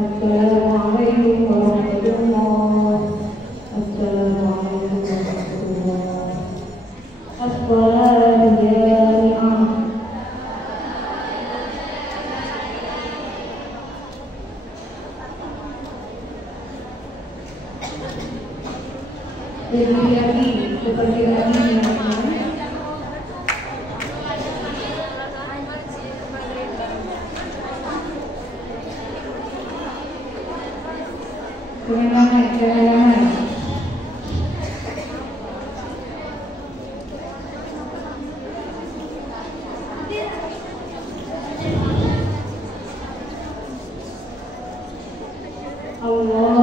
Assalamualaikum warahmatullahi wabarakatuh. As-salatu jami'ah. Jadi seperti ini. Allah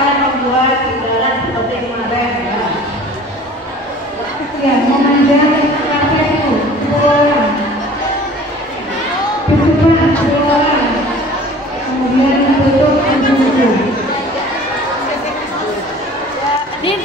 silakan membuat imbalan seperti kemarin ya. Ya, memanjang kertasnya itu 10 orang. Berdepan 10 orang. Kemudian ditutup buku. Din.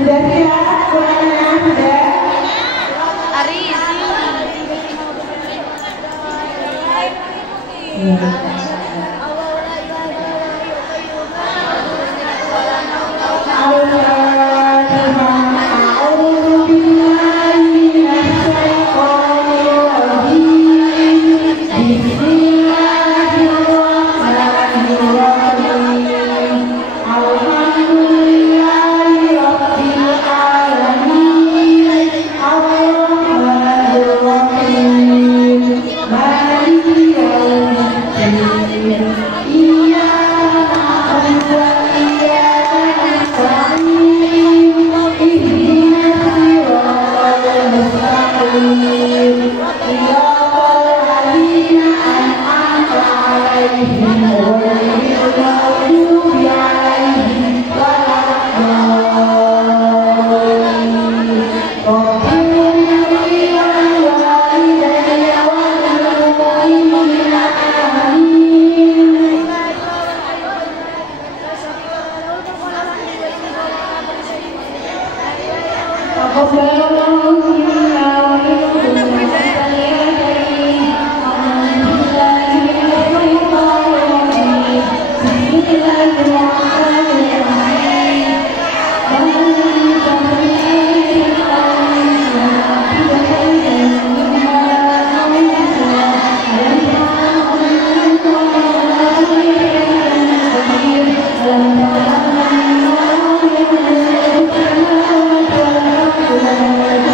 Sudah siap semuanya? Sudah? Aris. Thank you. Thank you.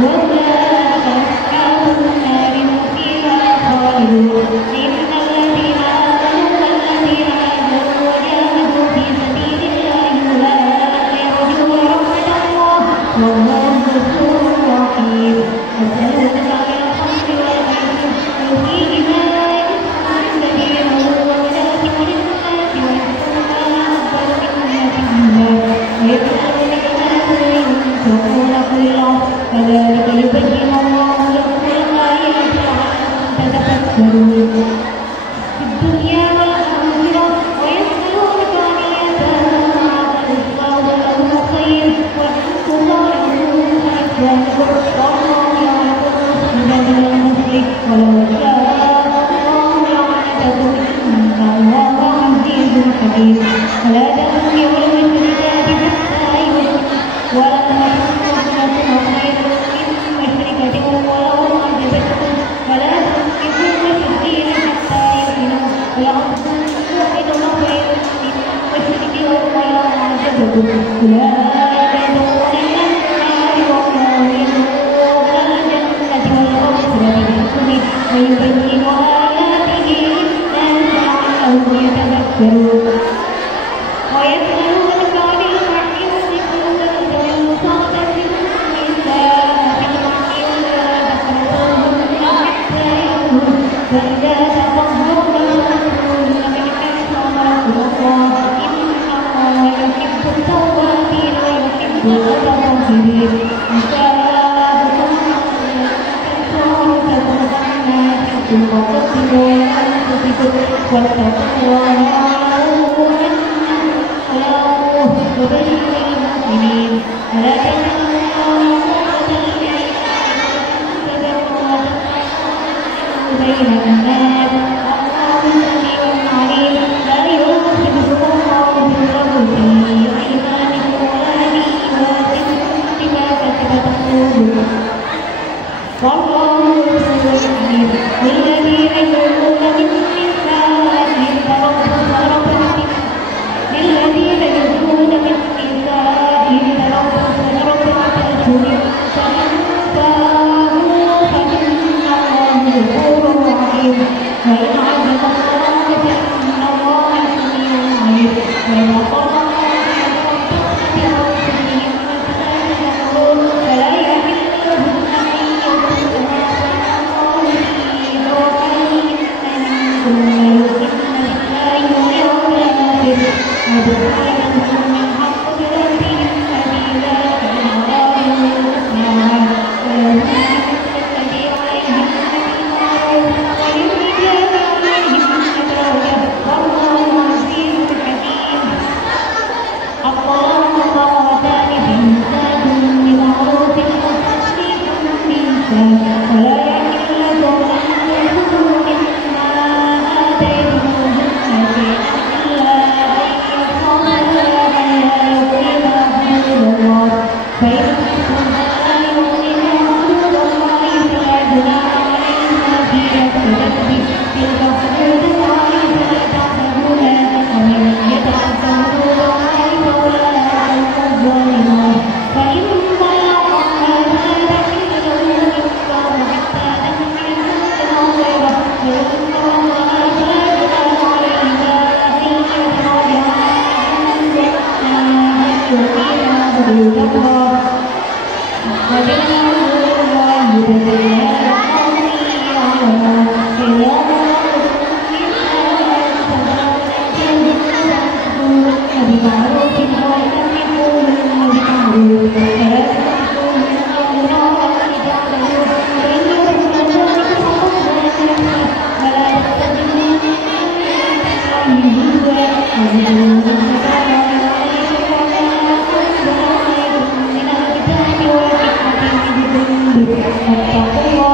Well, والله غفور رحيم يسألونك عن الخمر والميسر قل فيهما إثم كبير ومنافع للناس وإثمهما أكبر من نفعهما ويسألونك ماذا ينفقون قل العفو كذلك يبين الله لكم الآيات لعلكم تتفكرون في الدنيا والآخرة ويسألونك عن اليتامى قل إصلاح لهم خير وإن تصالحوهم فإخوانكم والله يعلم المفسد من المصلح ولو شاء الله لعنتكم إن الله عزيز حكيم ولا تنكحوا المشركات حتى يؤمنوا ولا تنكحوا خير من مشركة ولو أعجبتكم ولا تنكحوا المشركين حتى يؤمنوا ولعبد مؤمن خير من مشرك ولو أعجبكم أولئك يدعون إلى النار والله يدعو إلى الجنة والمغفرة بحكمه ويبين آياته للناس لعلهم يتذكرون ويسألونك عن المحيض قل تنزل صعبة النساء في المحيض لا تقربوهن حتى يطهرن فإذا تطهرن فاغسلوهن من حيث أمركم الله إن الله يحب التوابين ويحب المتطهرين نساؤكم أنفسكم خير وقدموا لأنفسكم واتقوا الله وبشر المؤمنين ولا تنسوا بين الناس الله سميع عليم لا يؤاخذكم الله باللغو في أيمانكم ولكن يؤاخذكم بما كسبت قلوبكم والله غفور حليم والذين يؤمنون من نسائهم للذين يؤمنون من نسائهم تربص أشهر فإن فاءوا فإن الله غفور رحيم وإن عزم الله فإن الله سميع عليم وإن أطاعوا بأنفسهم فلا يحل لهم أن يكفروا الله في عقولهم ثم يؤمن بالله واليوم الآخر وبآياتهم من حق بربهم سبيلا كالمرام والمسمعات ولهن الذي عليهن بالمعروف وللرجال عليهن درجة والله عزيز حكيم الطلاق مرتان فإمساك بمعروف أو تسريح بإحسان ولا يحل لكم أن تأخذوا مما آتيتموهن شيئا إلا أن يخافا ألا يقيما حدود الله فإن خفتم ألا يقيما حدود الله فلا جناح عليهما فيما افتدت به تلك حدود الله فلا تعتدوها ومن يتعد حدود الله فأولئك هم الظالمون فإن طلقها فلا تحل له من بعد حتى تنكح غيره فإن طلقها فلا جناح عليهما أن يتراجعا إن كنا أن يقيما حدود الله وتلك حدود الله يبينها لقوم يعلمون إذا طلقتم النساء فسرحوهن بمعروف أو سرحوهن بمعروف فلا تمسكوهن ضرارا لتعتدوا وإن يردن ذلك فخذوا نفسه ولا تتخذوا من الله هزوا واتقوا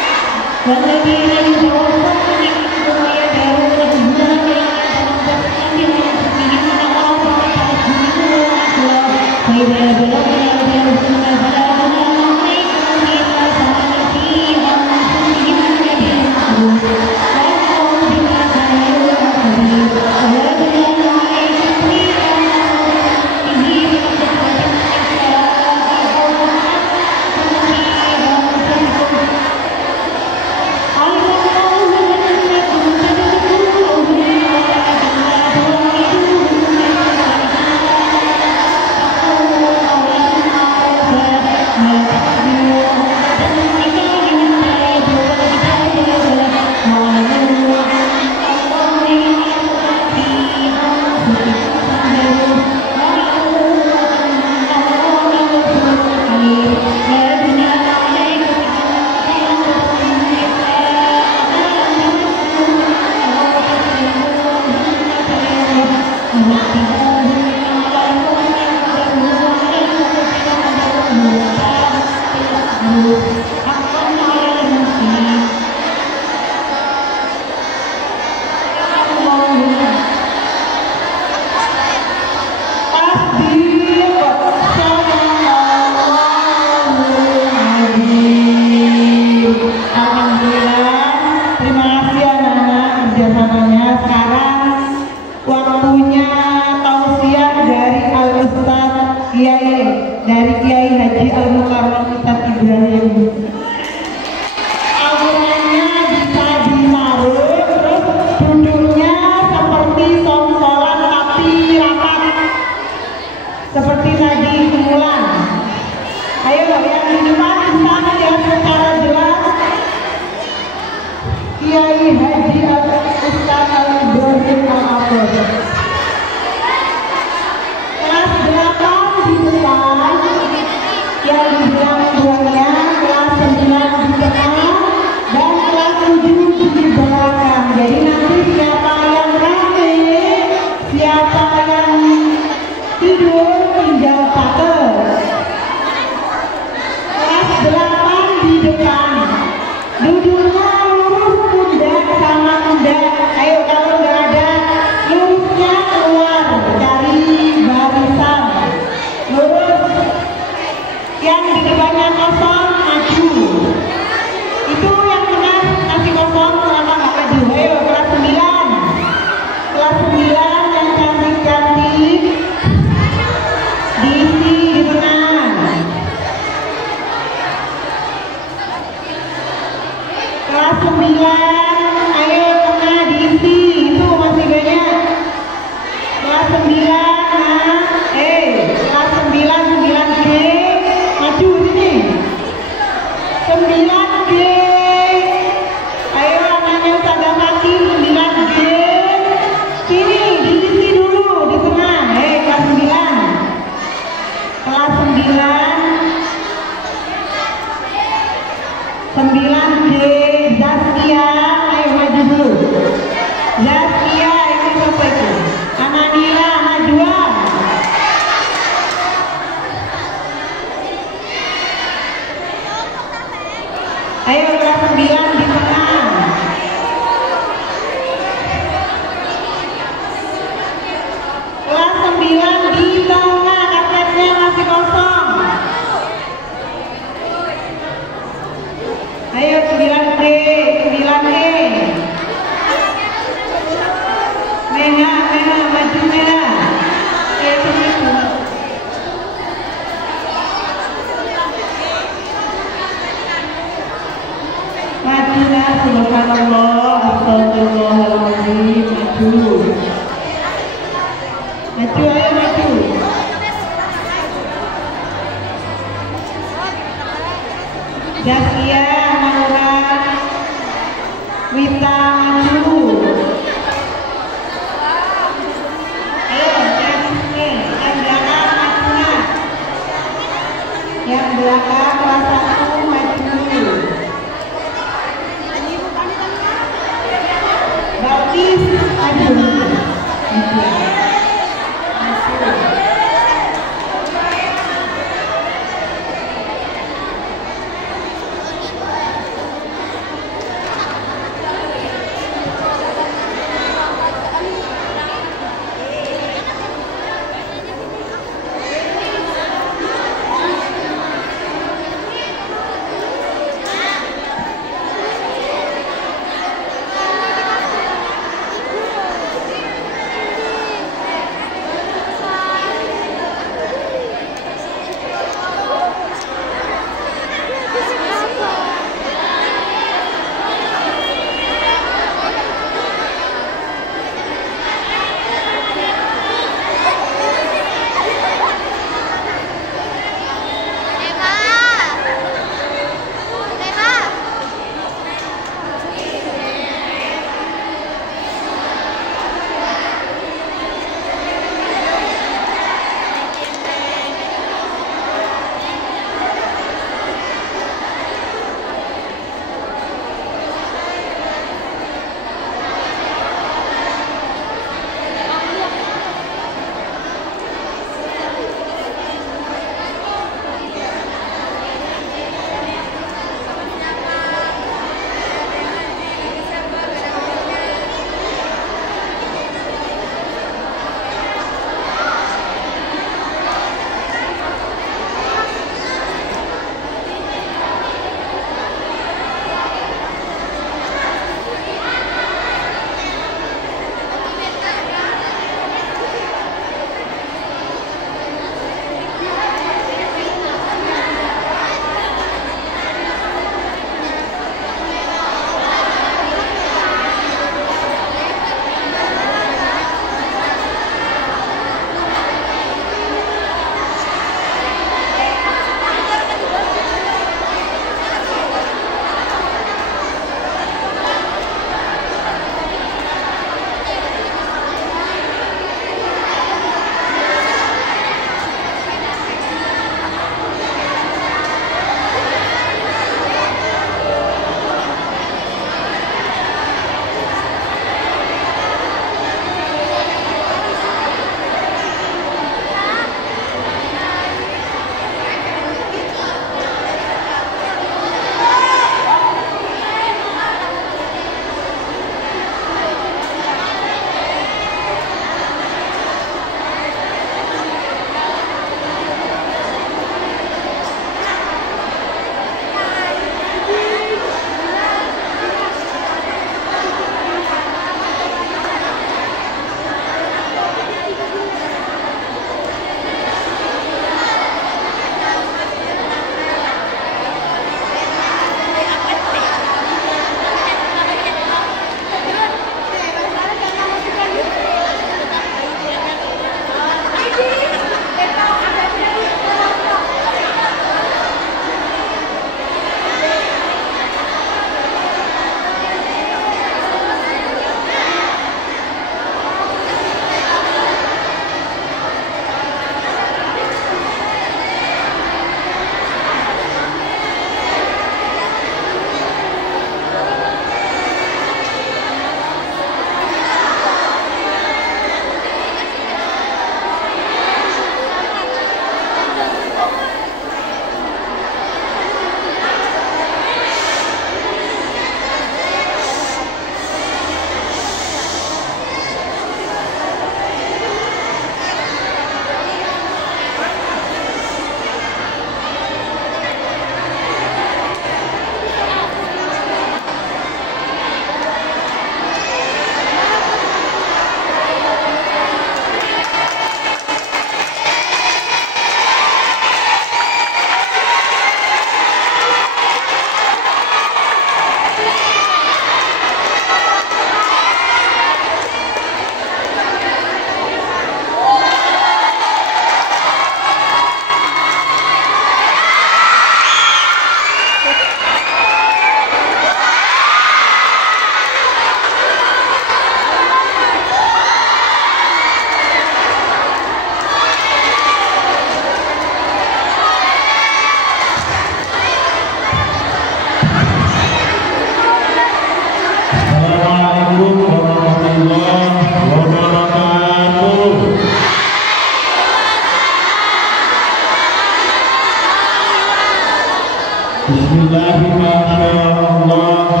Bismillahirrahmanirrahim.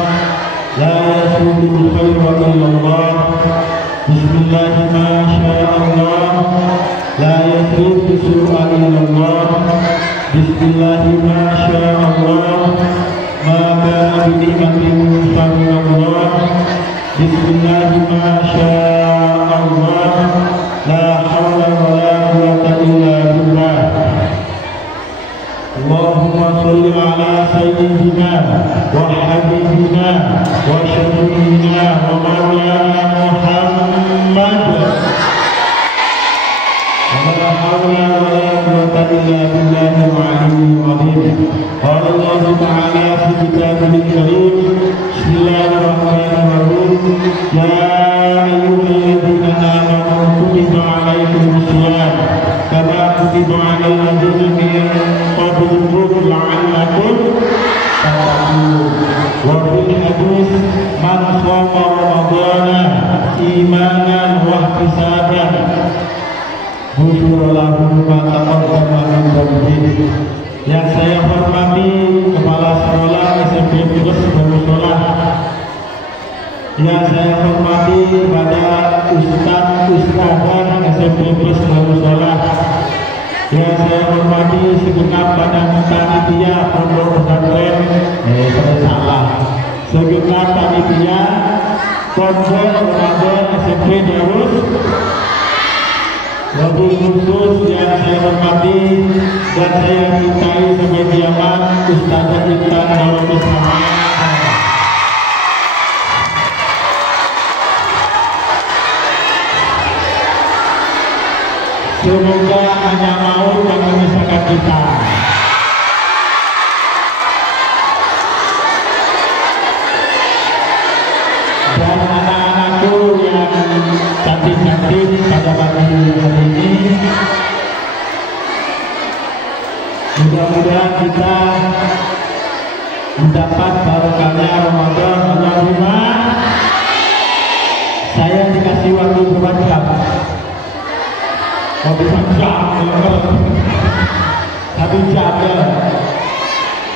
La yasudul khairu illallah. Bismillahirrahmanirrahim. La yasudul su'a illallah. Bismillahirrahmanirrahim. Maka binikmatin Allah. Bismillahirrahmanirrahim. La hawla wa la quwwata illa billah. Allahumma sholli ala sayyidina wa habibina wa syafiina wa maulana Muhammad. La hawla wa la quwwata illa billahil aliyyil azim. Qala Allah ta'ala fi kitabil karim. Bismillahirrahmanirrahim. Ya ayyuhalladzina amanu kutiba alaikumus shiyam kama kutiba alal ladzina min qablikum la'allakum tattaqun. Wa fil hadits man shoma ramadhana imanan wa ihtisaban ghufira lahu ma taqaddama min dhanbihi. Yang saya hormati Kepala Sekolah SMP Plus Darussalam, yang saya hormati kepada Ustaz-Ustazan SMP Plus Darussalam, yang saya hormati segenap badan panitia Pondok Pesantren, segenap panitia Pondok Ramadan SMP Darussalam. Wabil khusus yang saya hormati dan saya cintai sebagai kiamat Ustazah Intan Darul Islam. Semoga hanya maut yang memisahkan kita. Dan anak-anakku yang cantik-cantik pada pagi hari ini, mudah-mudahan kita mendapat barokahnya Ramadan. Allahumma. Saya dikasih waktu berapa jam? Oh, bisa jam, 1 jam ya.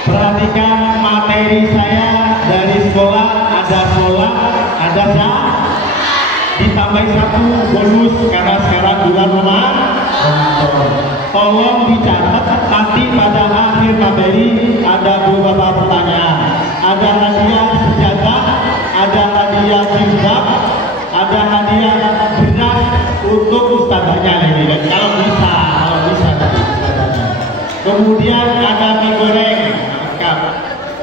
Perhatikan materi saya dari sekolah, ada sholat, ada ditambah 1 bonus karena sekarang bulan Ramadan. Tolong dicatat nanti pada akhir materi ada beberapa pertanyaan. Ada hadiah sejadah, ada hadiah jilbab, ada hadiah beras untuk ustazahnya ini. Kalau bisa tadi ustazahnya. Kemudian ada mie goreng.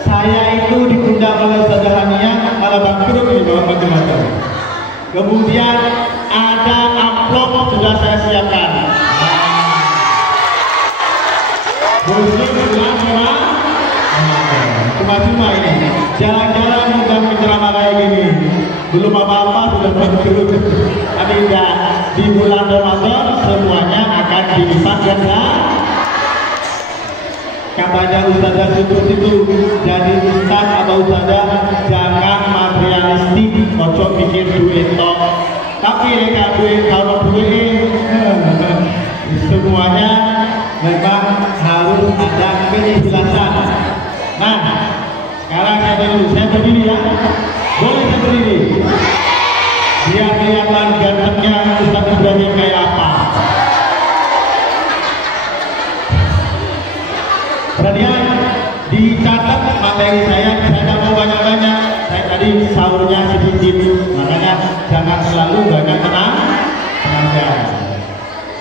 Saya itu diundang oleh Ustazah Hania malah bangkrut di bawah macam-macam. Kemudian ada amplop sudah saya siapkan. Muslim bilang cuma ini. Jalan-jalan udah penceramah kayak gini. Belum apa-apa sudah bangkrut. Tapi enggak, di bulan Ramadan semuanya akan dilipat ganda. Katanya ustazah seperti itu, jadi ustaz atau ustazah jangan materialistik, kocok bikin duit tok. Tapi leka duit kalau duit semuanya memang harus ada keikhlasan. Nah, sekarang saya berdiri ya, boleh saya berdiri. Biar kelihatan gantengnya Ustaz Ibrahim kayak apa. Perhatian, dicatat materi saya tidak mau banyak-banyak. Saya tadi sahurnya sedikit, makanya jangan selalu banyak tenaga.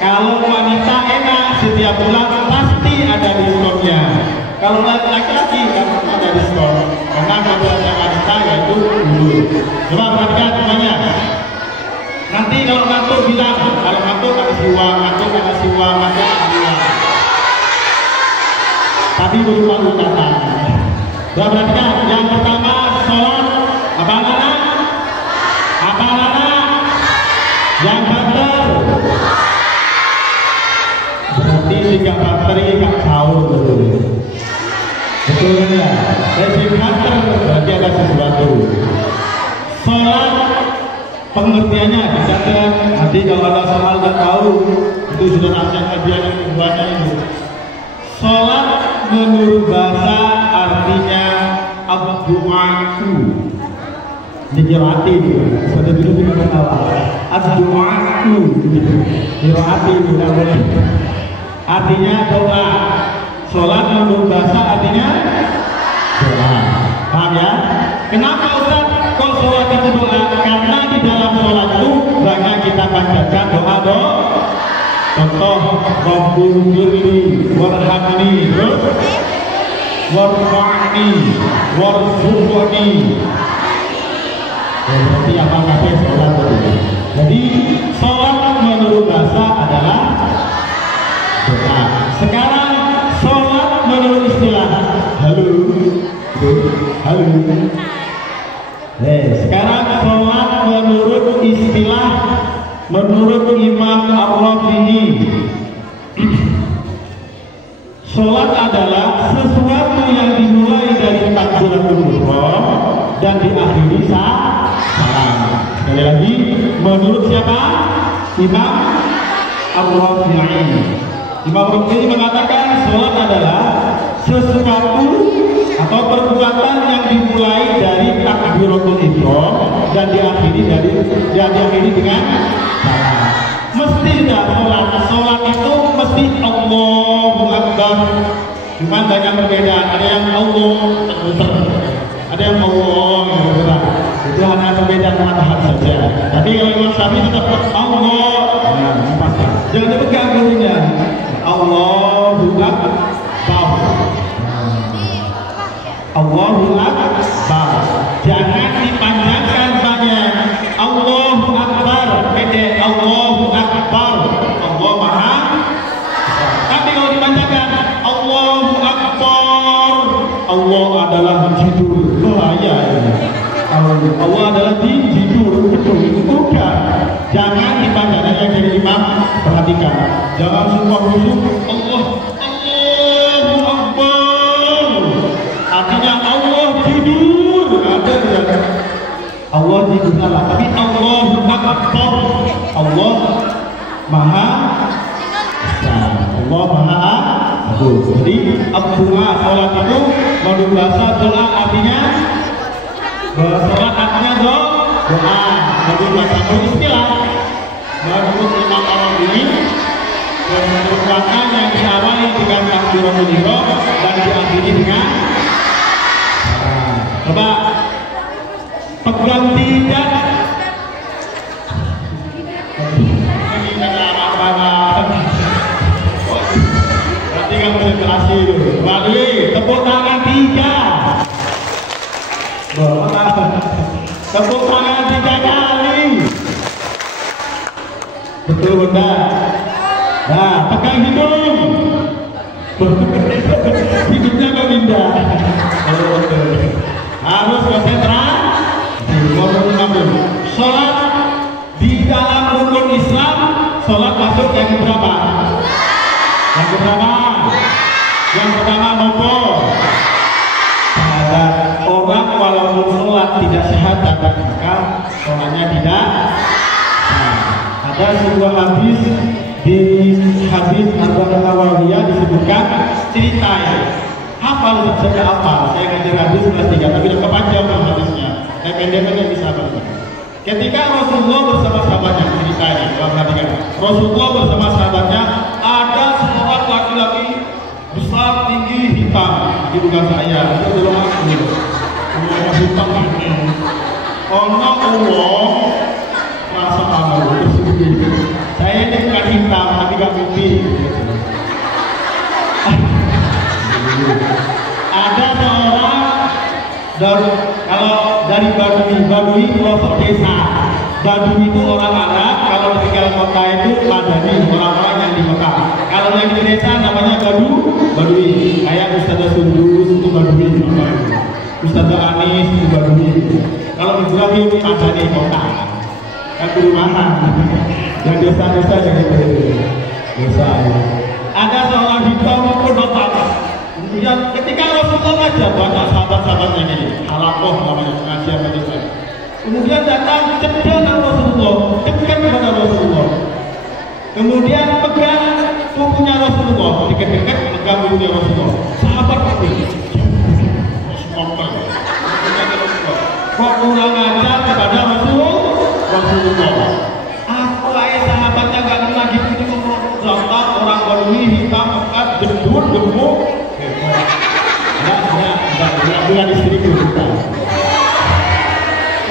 Kalau wanita enak, setiap bulan pasti ada diskonnya. Kalau laki-laki kan ada diskon, karena kebetulan wanita yaitu dulu. Coba perhatikan semuanya. Nanti kalau ngantuk bilang, kalau ngantuk kasih uang, ngantuk kasih uang, ngantuk kasih uang. Tapi berupa ucapan. Coba perhatikan, yang pertama sholat apa anak? Apa anak? Yang banter. Berarti 3 banter ini gak sahur betul. Betul ya? Jadi banter berarti ada sesuatu. Sholat pengertiannya dicatat. Nanti kalau ada soal gak tahu, itu sudah nasihat kajian yang keduanya itu. Sholat menurut bahasa Dikirati, pada dulu juga ketawa. Ad-du'a'u, dikirati tidak boleh. Artinya doa. Sholat menurut bahasa artinya doa. Paham ya? Kenapa Ustaz kok sholat itu doa? Karena di dalam sholat itu banyak kita bacakan doa. Contoh, Rabbul Firli, Warhamni, terus Warfa'ni, Warzuqni. Berarti apa kata sholat itu? Jadi sholat menurut bahasa adalah doa. Sekarang sholat menurut istilah. Halo. Sekarang sholat menurut istilah, menurut Imam Ar-Rafi'i, sholat adalah sesuatu yang dimulai dari takbiratul ihram dan diakhiri salam. Sekali lagi, menurut siapa? Imam Ar-Rafi'i. Imam Ar-Rafi'i mengatakan sholat adalah sesuatu atau perbuatan yang dimulai dari takbiratul ihram dan diakhiri dengan salam. Mesti tidak sholat itu mesti Allahu Akbar. Cuma banyak perbedaan. Ada yang Allah muter, ada yang Allah muter. Itu hanya perbedaan matahari saja. Tapi kalau Imam Syafi'i tetap Allah. Jangan dipegang gurunya. Allahu Akbar. Allahu Akbar. Jangan dipanjangkan banyak. Allahu Akbar. Pede Allahu Akbar. Allah Maha. Tapi kalau dipanjangkan Allahu Akbar, Allah adalah jidul. Bahaya ini. Allah adalah jidul. Bukan. Jangan dipanjangkan yang jadi imam. Perhatikan. Jangan semua khusyuk. Allahu Akbar. Artinya Allah tidur. Ada ya. Allah tidur salah. Tapi Allahu Akbar. Allah Maha Besar. Allah Maha Agung. Jadi doa sholat itu menurut bahasa doa artinya sholat artinya doa. Menurut bahasa istilah menurut Imam Ar-Rafi'i perbuatan yang diawali dengan takbiratul ihram dan diakhiri dengan coba pegang tidak berarti kan konsentrasi dulu. Wadwi, tepuk tangan 3. Tepuk tangan 3 kali. Betul bunda. Nah, pegang hidung. Hidungnya kok pindah. Harus konsentrasi. Sholat di dalam rukun Islam, sholat masuk yang berapa? Yang berapa? Yang pertama nopo. Ada orang walaupun sholat tidak syahadat maka sholatnya tidak. Ada sebuah hadis di hadis Arba'in Nawawiyah disebutkan cerita ya. Hafal saja apa? Saya ngajar hadis kelas 3 tapi udah kepanjang hadisnya. Saya pendek-pendek bisa baca. Ketika Rasulullah bersama sahabatnya ceritanya, kalau perhatikan, Rasulullah bersama sahabatnya ada seorang laki-laki besar tinggi hitam. Ini bukan saya, itu adalah aku. Orang hitam ini. Ono Allah rasa malu tersendiri. Saya ini bukan hitam, tapi gak putih. Ada seorang kalau dari Badui pelosok desa. Badui itu orang Arab, kalau tinggal kota itu Madani, orang-orang yang di Mekah. Kalau yang di desa namanya Badui. Kayak Ustadzah Sundus itu Badui. Ustadzah Anis itu Badui. Kalau Ibrahim Madani kota. Kan di rumahan. Yang desa-desa yang itu. Desa. Ada seorang hitam pendopak. Kemudian ketika Rasulullah ngajak banyak sahabat-sahabatnya ini, halakoh namanya pengajian majelis. Kemudian datang cepat Rasulullah, dekat kepada Rasulullah. Kemudian pegang tubuhnya Rasulullah, dekat-dekat pegang tubuhnya Rasulullah. Sahabat itu, kok kurang ajar Rasulullah. Aku ayah sahabatnya gak pernah gitu ngomong. Zontak orang Badui hitam pekat jendul gemuk. Enggak istriku bukan.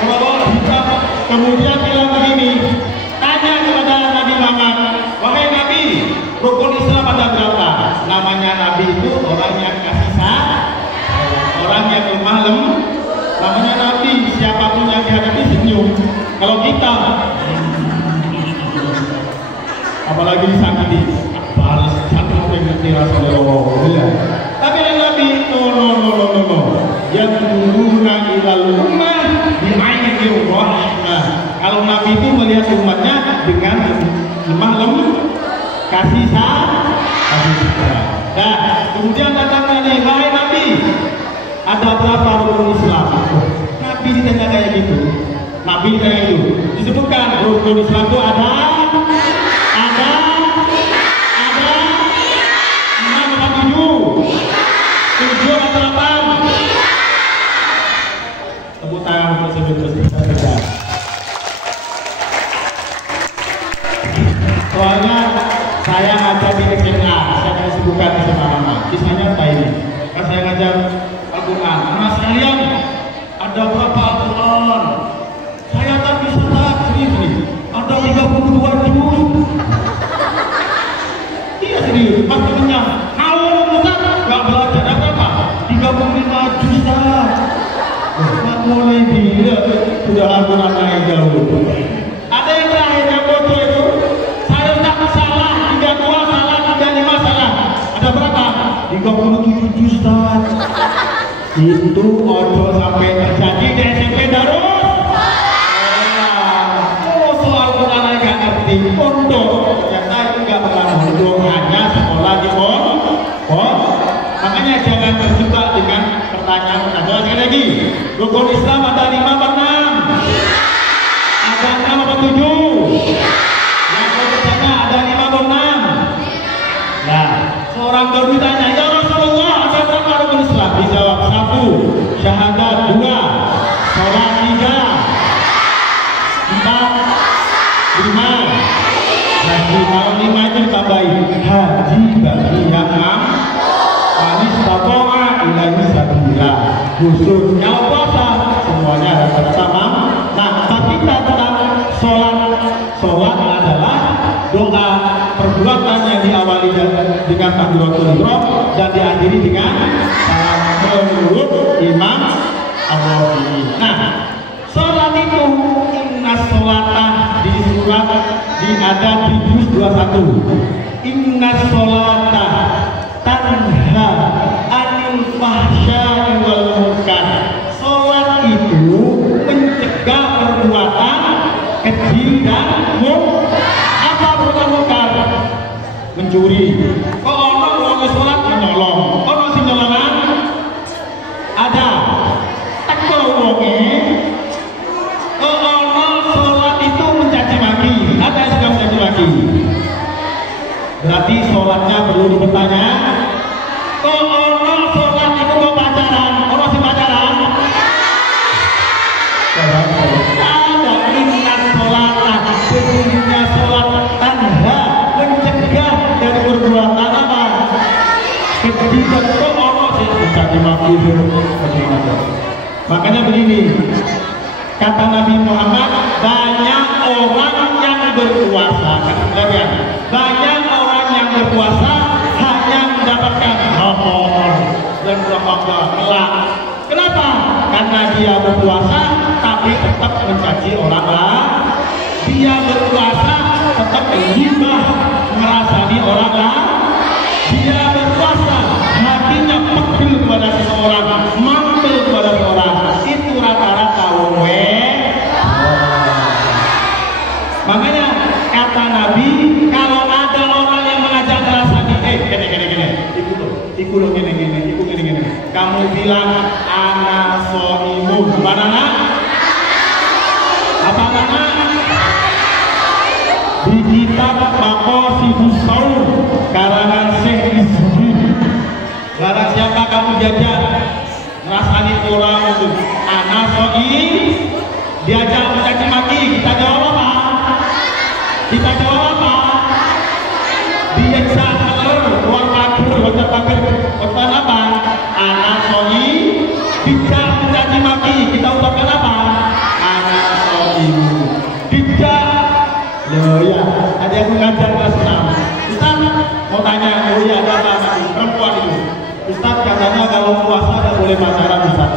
Kalau hitam kemudian bilang begini, tanya kepada Nabi Muhammad, wahai Nabi, rukun Islam ada berapa? Namanya Nabi itu orang yang kasih sayang, orang yang lemah lembut. Namanya Nabi, siapapun yang dihadapi senyum. Kalau kita, apalagi disakiti, balas satu pengerti Rasulullah. Ya. Tapi Nabi, no. Yang turuna ilal ummah bi'aini rahmah. Kalau Nabi itu melihat umatnya dengan lemah lembut, kasih sayang. Nah, kemudian datang Nabi, wahai Nabi, ada berapa rukun Islam? Nabi ditanya kayak gitu. Nabi kayak gitu. Disebutkan rukun Islam itu ada 7 atau 8. Tepuk tangan untuk sebelum kita. Soalnya saya ngajar di SMA, saya akan sebutkan SMA mana. Kisahnya apa ini? Pas saya ngajar Al-Quran, anak sekalian, ada berapa Al-Quran? Saya tak bisa tak sendiri. Ada 32 juz. Iya serius, pasti kenyang. Kalau Ustaz nggak belajar apa? 35 juta. Mulai dia sudah Al-Quran naik jauh. Ada yang terakhir yang bodoh itu. Saya tak salah, 32 salah, 35 salah. Ada berapa? 37 juta. Itu ojo sampai terjadi di SMP Darus. Soal Quran agak ngerti pondok, ternyata itu nggak pernah pondok, hanya sekolah di pondok. Makanya jangan terjebak dengan pertanyaan. Sekali lagi, rukun Islam ada 5 apa 6? Ada 6 apa 7? Yang pertama ada 5 apa 6? Nah, seorang guru tanya, ya Rasulullah, ada berapa rukun Islam? Dijawab 1, syahadat 2, sholat 3, 4, 5. Haji kalau 5 itu ditambahin haji bagi yang manis tapoa ilahi sabila. Khusus kalau puasa semuanya ada pertama. Nah, kita tentang sholat adalah doa perbuatan yang diawali dengan takbiratul ihram dan diakhiri dengan salam menurut Imam Al-Ghazali. Nah, sholat itu inna sholata di surat ada di juz 21. Inna sholata tanha anil fahsya'i wal munkar. Sholat itu mencegah perbuatan keji dan munkar. Apa perbuatan munkar? Mencuri. Kok orang mau sholat menyolong? Orang si nyolongan ada. Teko wonge. Orang sholat itu mencaci maki. Ada yang sudah mencaci maki. Berarti sholatnya perlu dipertanya. Kok orang sholat itu mau pacaran? Orang si pacaran? Ada ingat sholat. Sesungguhnya sholat tanha mencegah dari perbuatan apa? Keji dan kok orang si mencaci maki. Makanya begini. Kata Nabi Muhammad, banyak orang yang berpuasa. Banyak orang yang berpuasa hanya mendapatkan rahmat dan rahmat kelak. Kenapa? Karena dia berpuasa tapi tetap mencaci orang lain. Dia berpuasa tetap ghibah, merasani orang lain. Dia berpuasa hatinya pegel kepada seseorang, mantel kepada seseorang. Itu rata-rata makanya kata Nabi, kalau ada orang yang mengajak merasani, ikut gini. Kamu bilang ana soimu, mana nak? Apa nama? Di kitab Maqasidus Shaum karangan Syekh Rizvi. Barang siapa kamu jajak merasani orang itu ana soim, diajak mencaci maki, kita jawab Dijak mencaci maki, kita ucapkan apa? Anak atau ibu. Dijak. Loh ya, ada yang mengajar kelas 6. Ustaz mau tanya, oh iya ada anak perempuan itu. Ustaz katanya kalau puasa tidak boleh pacaran Ustaz.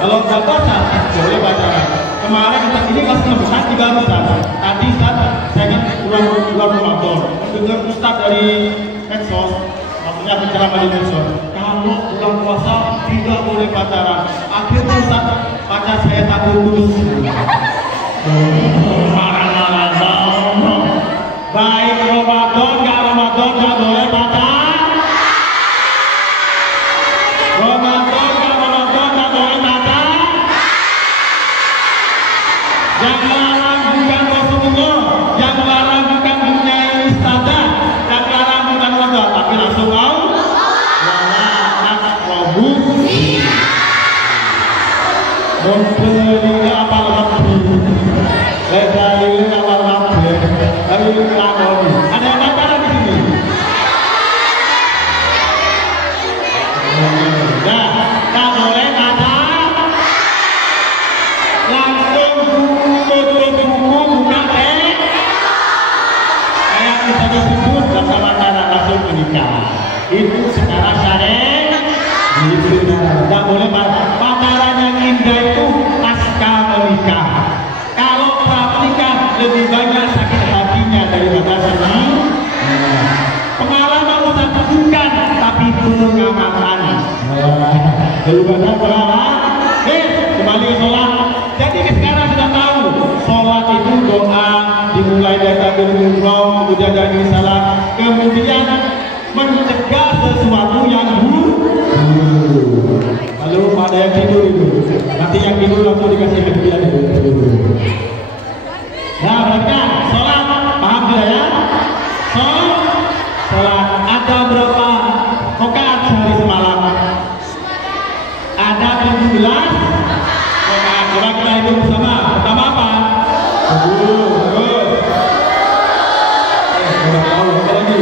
Kalau nggak puasa boleh pacaran. Kemarin Ustaz ini kelas 6, Ustaz juga Ustaz. Tadi Ustaz saya kan pulang Ramadan, dengar Ustaz dari medsos, maksudnya penceramah di medsos. Kalau bulan puasa tidak boleh pacaran. Akhirnya Ustaz pacar saya tak putus. Marah-marah. Baik Ramadan nggak boleh pacaran. Ramadan nggak boleh pacaran. Yang larang bukan Rasulullah, yang larang bukan dunia ibadah, yang larang bukan Allah, tapi langsung mau. Membeli apal lebih, beli apal lebih, beli lakoni. Ada yang pacaran di sini? Nah, tak boleh pacaran. Langsung tutup buku buka teh. Kayak kita disebut bersama cara langsung menikah. Itu sekarang syariat. Tidak boleh pacaran yang indah itu pasca menikah. Kalau pra menikah lebih banyak sakit hatinya daripada senang. Pengalaman Ustaz bukan, tapi pengamatan. Daripada pengalaman. Kembali ke sholat. Jadi sekarang sudah tahu sholat itu doa dimulai dari takbiratul ihram, kemudian dari salam, kemudian mencegah sesuatu yang buruk. Lalu ada yang tidur itu, nanti yang tidur langsung dikasih hadiah itu. Nah, perhatikan, sholat, paham tidak ya? Sholat, ada berapa rakaat sehari semalam? Ada 17 rakaat. Coba kita hitung bersama. Pertama apa? Terus. Udah tahu apa lagi?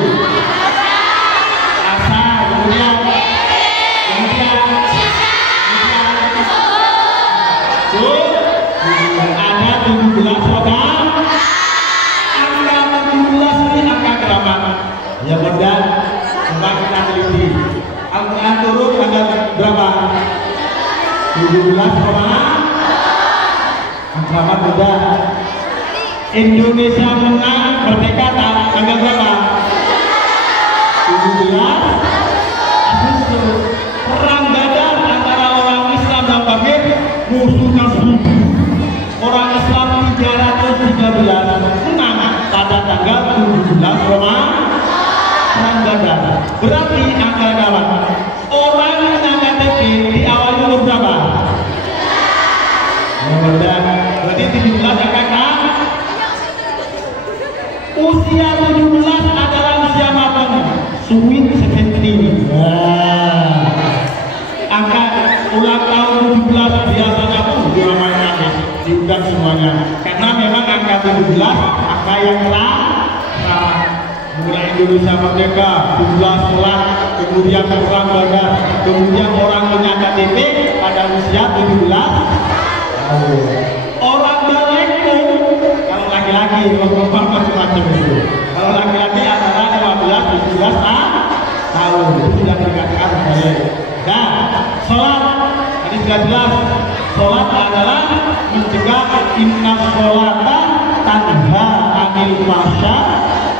Asar, kemudian ada 17 rakaat. Angka 17 ini angka keramat. Ya benar. Coba kita teliti. Angka turun tanggal berapa? 17 keramat udah. Indonesia menang merdeka tanggal berapa? 17 Agustus. Perang Badar antara orang Islam dan kafir, musuhnya 1000. Orang Islam 313 menang pada tanggal 17 Perang Badar. Berarti angka kawan. Orang yang KTP di awal umur berapa? Berarti 17 angka kan? Usia 17 adalah usia matang. Sweet 17. Angka ulang tahun 17 biasanya pun diramaikan, diundang semuanya. Karena memang angka 17 angka yang ramah. Mulai Indonesia merdeka, 17 sholat, kemudian perang Badar, kemudian orang punya KTP pada usia 17 tahun. Orang balik kalau laki-laki, kalau perempuan macam-macam itu. Kalau laki-laki antara 15 17 tahun itu sudah dikatakan balik. Nah, sholat tadi sudah jelas. Sholat adalah mencegah inna sholata tanha anil fahsya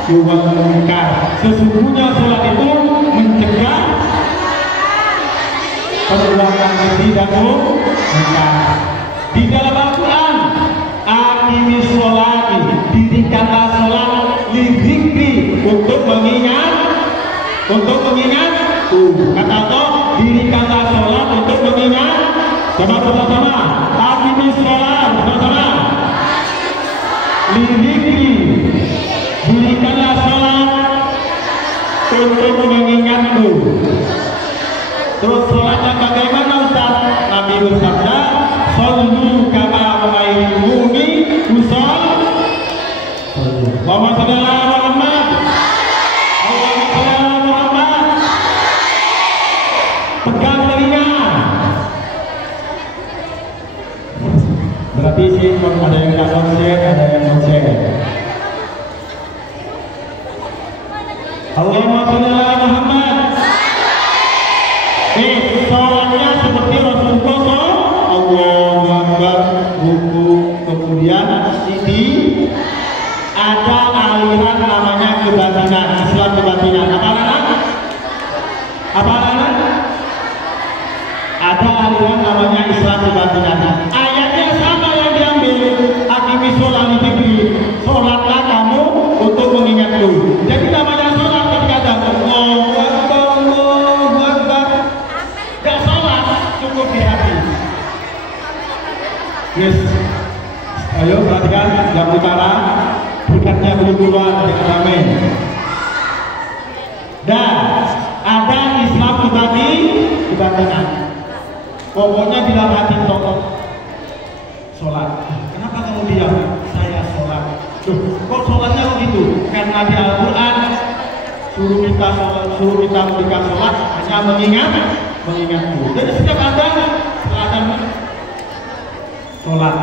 wal munkar. Sesungguhnya sholat itu mencegah perbuatan keji dan munkar. Di dalam Al-Quran, aqimis sholati, dirikanlah sholat lidzikri, untuk mengingat. Kata Allah, dirikanlah sholat untuk mengingat. Coba bersama-sama, aqimis sholat, bersama-sama. Lidzikri, dirikanlah sholat untuk mengingatku. Terus sholatnya bagaimana Ustaz? Nabi bersabda, shollu kama ra'aitumuni usolli. Allahumma shalli ala Muhammad. Allahumma shalli ala Muhammad. Pegang telinga. Berarti sih ada yang tak konsen, ada yang konsen. Allahumma sholli ala Muhammad. Sholatnya seperti Rasulullah Allahu Akbar, ruku, kemudian ini ada aliran namanya kebatinan, Islam kebatinan. Apa anak? Ada aliran namanya Islam kebatinan. Ayatnya sama yang diambil. Aqimi sholat li dzikri. Sholatlah kamu untuk mengingatku. Jadi namanya sholat ketika ada Allahu Akbar, Allahu Akbar. Gak sholat, cukup di hati. Yes. Ayo perhatikan jam utara. Berkatnya belum keluar dengan ramai. Dan ada Islam kebatinan. Pokoknya bila hati tokoh sholat. Kenapa kamu diam? Saya sholat. Kok sholatnya begitu? Karena di Al-Quran suruh kita sholat, suruh kita memberikan sholat hanya mengingatku. Jadi setiap ada sholat.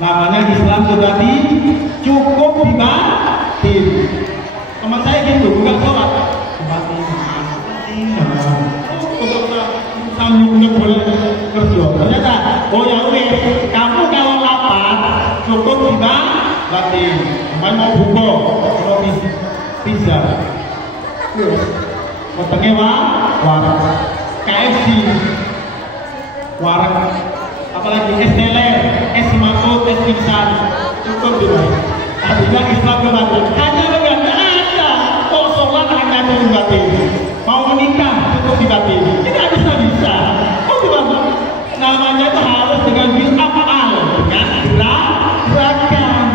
Namanya Islam kebatinan, cukup dibatin. Teman saya gitu, bukan sholat kebatinan. Kamu nggak boleh kerja. Ternyata, oh ya wes, kamu kalau lapar cukup dibatin. Kemarin mau buka, mau pizza. Potongnya warung, KFC, warung. Apalagi es teler, es makut, es pingsan, cukup dibatin. Artinya Islam kebatinan hanya begitu aja. Kok sholat hanya dibatin? Mau menikah cukup dibatin. Tidak bisa. Oh dibatin. Namanya itu harus dengan bil afal, dengan gerakan,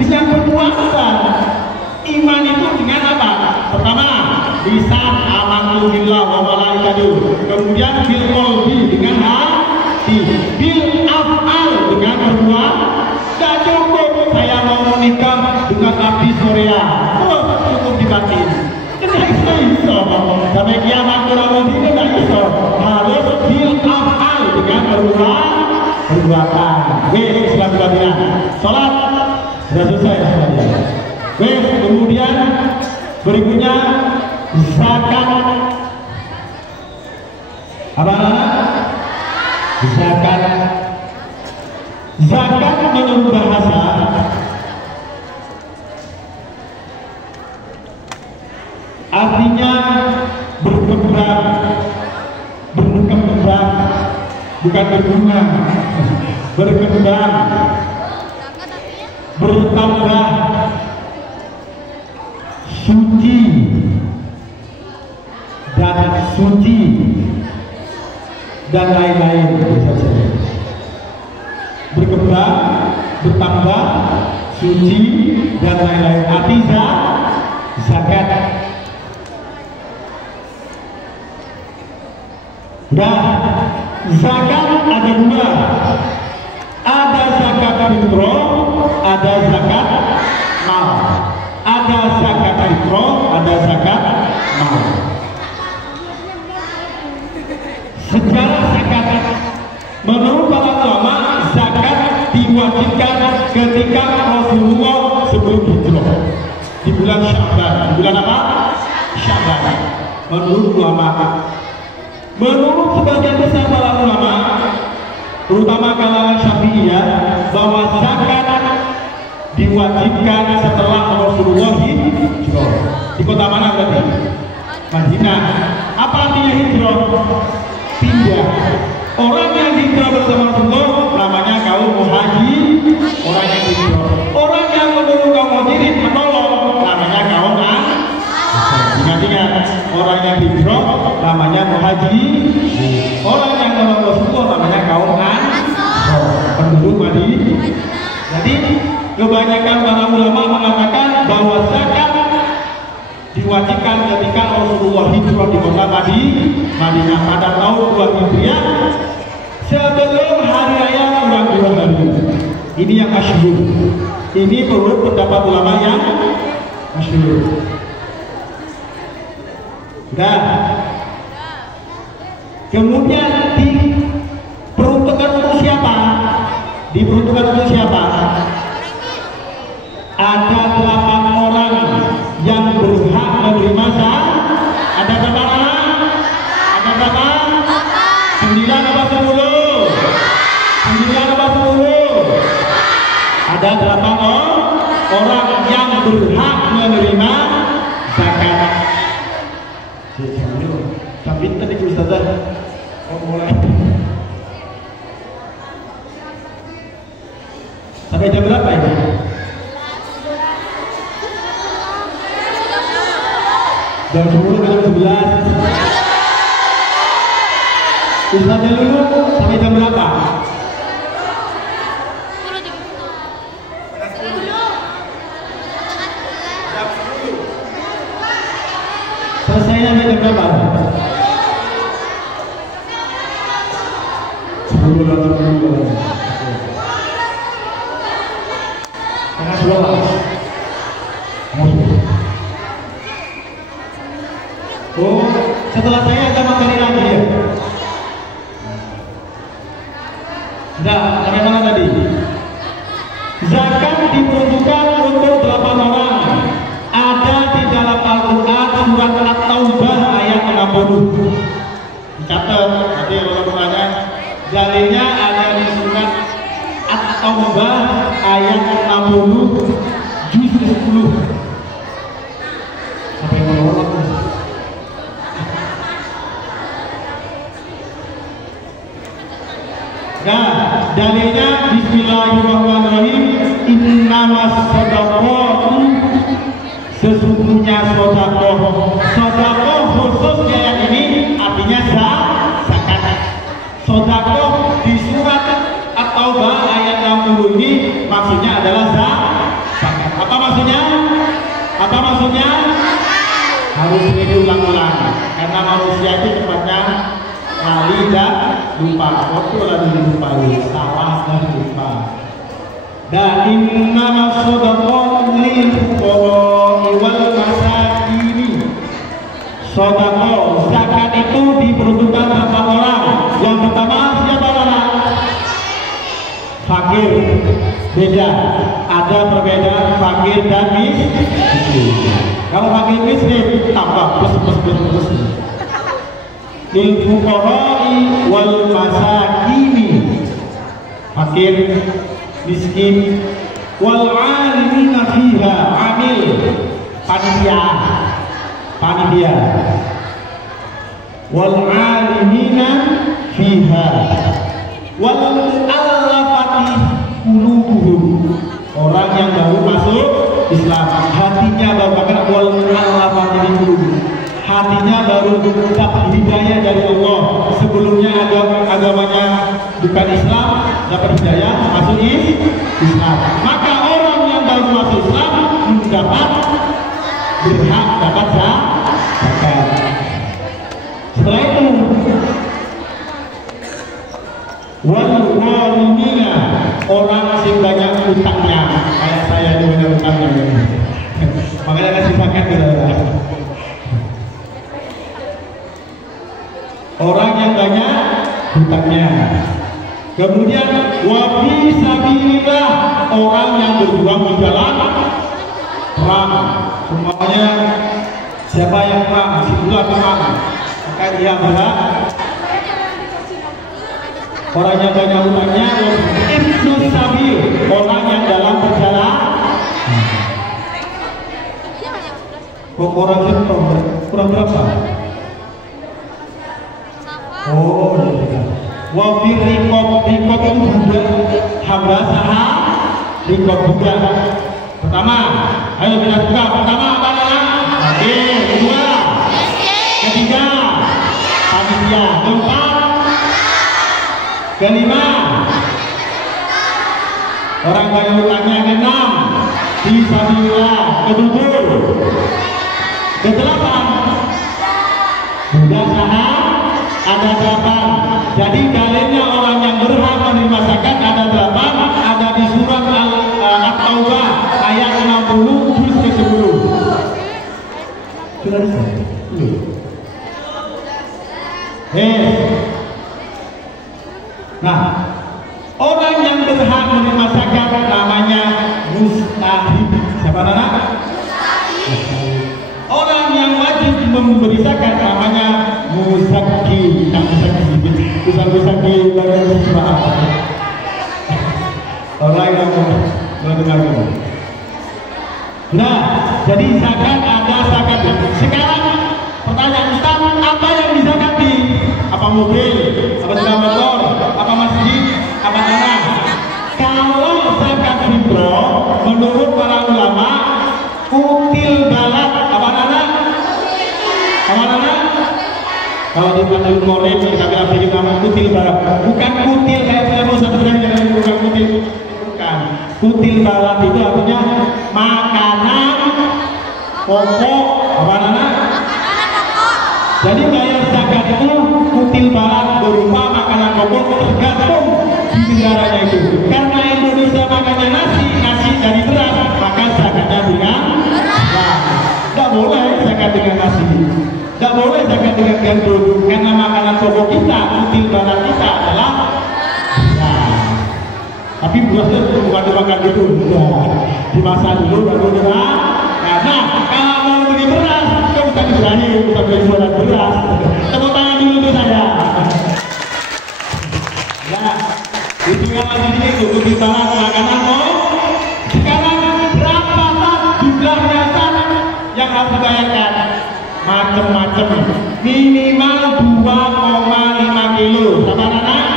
dengan berpuasa. Iman itu dengan apa? Pertama, lisan amantu billah wa malaikatuh. Kemudian bil qalbi dengan hati. Bil afal dengan berbuat. Tidak cukup saya mau menikah dengan Abdi Surya. Oh, cukup dibatin. Tidak bisa. Sampai kiamat kurang lebih tidak bisa. Harus bil afal dengan perbuatan. Wes Islam kebatinan. Sholat sudah selesai semuanya. Wes kemudian berikutnya zakat. Apa? Zakat. Zakat menurut bahasa artinya berkembang, bukan berbunga, berkembang, bertambah, suci dan lain-lain. Berkembang, bertambah, suci dan lain-lain. Artinya zakat. Dan zakat ada dua. Ada zakat fitrah, ada zakat mal. Ada zakat fitrah, ada zakat mal. Sejarah zakat menurut para ulama, zakat diwajibkan ketika Rasulullah sebelum hijrah di bulan Sya'ban. Di bulan apa? Sya'ban. Menurut ulama. Menurut sebagian besar para ulama, terutama kalangan Syafi'iyah, bahwa zakat diwajibkan setelah Rasulullah hijrah. Di kota mana berarti? Madinah. Apa artinya hijrah? Pindah. Orang yang hijrah bersama Rasulullah namanya kaum muhajir. Orang yang hijrah. Orang yang menurut kaum muhajirin menolong namanya kaum ingat-ingat. Orang yang hijrah namanya muhajir. Orang yang menolong Rasulullah namanya kaum penduduk Madinah. Jadi kebanyakan para ulama mengatakan bahwa zakat diwajibkan ketika Rasulullah hijrah di kota Madinah pada tahun 2 Hijriah sebelum hari raya kurang 2 hari. Ini yang masyhur. Ini menurut pendapat ulama yang masyhur. Dan kemudian diperuntukkan untuk siapa? diperuntukkan untuk siapa? Ada 8 orang yang berhak menerima zakat. Ada berapa orang? Ada berapa? 9 apa 10? 9 apa 10? Ada 8 orang yang berhak menerima zakat. Tapi tadi Ustazah mulai sampai jam berapa ini? Jam 10 ke jam 11. Ustazah dulu sampai jam berapa? Selesainya sampai jam berapa? 10.80. Tengah 12. Oh, setelah saya ada materi lagi ya? Nah, sampai mana tadi? Zakat diperuntukkan untuk 8 orang. Ada di dalam Al-Quran surat At-Taubah ayat 60. Dicatat, nanti kalau bertanya, dalilnya ada di surat At-Taubah ayat 60 juz 10. Sampai mana? Nah, dalilnya Bismillahirrahmanirrahim. Innamas shadaqatu, sesungguhnya sodakoh khusus kayak ini artinya zakat. Sodakoh di surat At-Taubah ayat 60 ini maksudnya adalah zakat. Apa maksudnya? Apa maksudnya? Harus diulang-ulang karena manusia itu cepatnya lali dan lupa. Waktu lalu dilupai, salah dan lupa. Dan innamas shadaqatu lil fuqara wal masakin. Sedekah zakat itu diperuntukkan berapa orang? Yang pertama siapa orang? Fakir. Beda. Ada perbedaan fakir dan miskin. Kalau fakir miskin tambah plus. Lil fuqara wal masakin. Fakir, miskin, wal alimina fiha, amil, panitia, wal alimina fiha, wal mu'allafati qulubuhum, orang yang baru masuk Islam, hatinya baru makan, wal mu'allafati qulubuhum, hatinya baru dapat hidayah dari Allah. Sebelumnya agamanya bukan Islam, dapat hidayah masuk Islam. Maka orang yang baru masuk Islam dapat berhak dapat zakat. Setelah itu wal gharimina, orang yang banyak utangnya, kayak saya ini banyak utangnya. Makanya kasih zakat gitu. Orang yang banyak hutangnya. Kemudian wafi sabilillah, orang yang berjuang di jalan perang. Semuanya siapa yang perang, situlah perang, maka dia berhak. Orang yang banyak hutangnya, ibnu sabil, orang yang dalam perjalanan. Kok orang itu kurang berapa? Oh, wafir rikob itu hamba saham rikob juga. Pertama, ayo kita buka. Pertama apa namanya? Kedua, ketiga, panitia. Keempat, kelima, orang banyak utangnya. Keenam, fisabilillah. Ketujuh, kedelapan, budak saham. Ada 8. Jadi dalilnya orang yang berhak menerima zakat ada 8. Ada di surat At-Taubah ayat 60 juz ke-10. Sudah bisa? Nah, orang yang berhak menerima zakat namanya mustahib. Siapa anak? Orang yang wajib memberi zakat namanya muzaki. Muzaki bagian siswa. Orang yang mendengarkan. Nah, jadi zakat ada zakat. Sekarang pertanyaan Ustaz, apa yang dizakati? Apa mobil? Apa sepeda motor? Apa masjid? Apa tanah? Kalau zakat fitrah menurut para ulama kutil balat. Apa anak? Apa anak? Kalau di Matul Korem kita bilang beri nama kutil balat. Bukan kutil kayak film satu yang bukan kutil. Bukan. Kutil balat itu artinya makanan pokok. Apa anak? Jadi bayar zakat itu kutil balat berupa makanan pokok tergantung di negaranya itu. Karena Indonesia makannya nasi dari beras, maka zakatnya dengan beras. Tidak boleh zakat dengan nasi. Tidak boleh zakat dengan gandum. Karena makanan pokok kita, kutil balat kita adalah beras. Tapi berasnya bukan dimakan gitu. Dimasak dulu baru beras. Nah, kalau mau beli beras, kita bisa diberani untuk beli suara beras. Tepuk tangan dulu untuk saya. Ya, itu yang lagi itu kutil balat makanan kok. Sekarang berapa jumlahnya yang harus dibayarkan? Macam-macam. Minimal 2,5 kilo. Sama anak?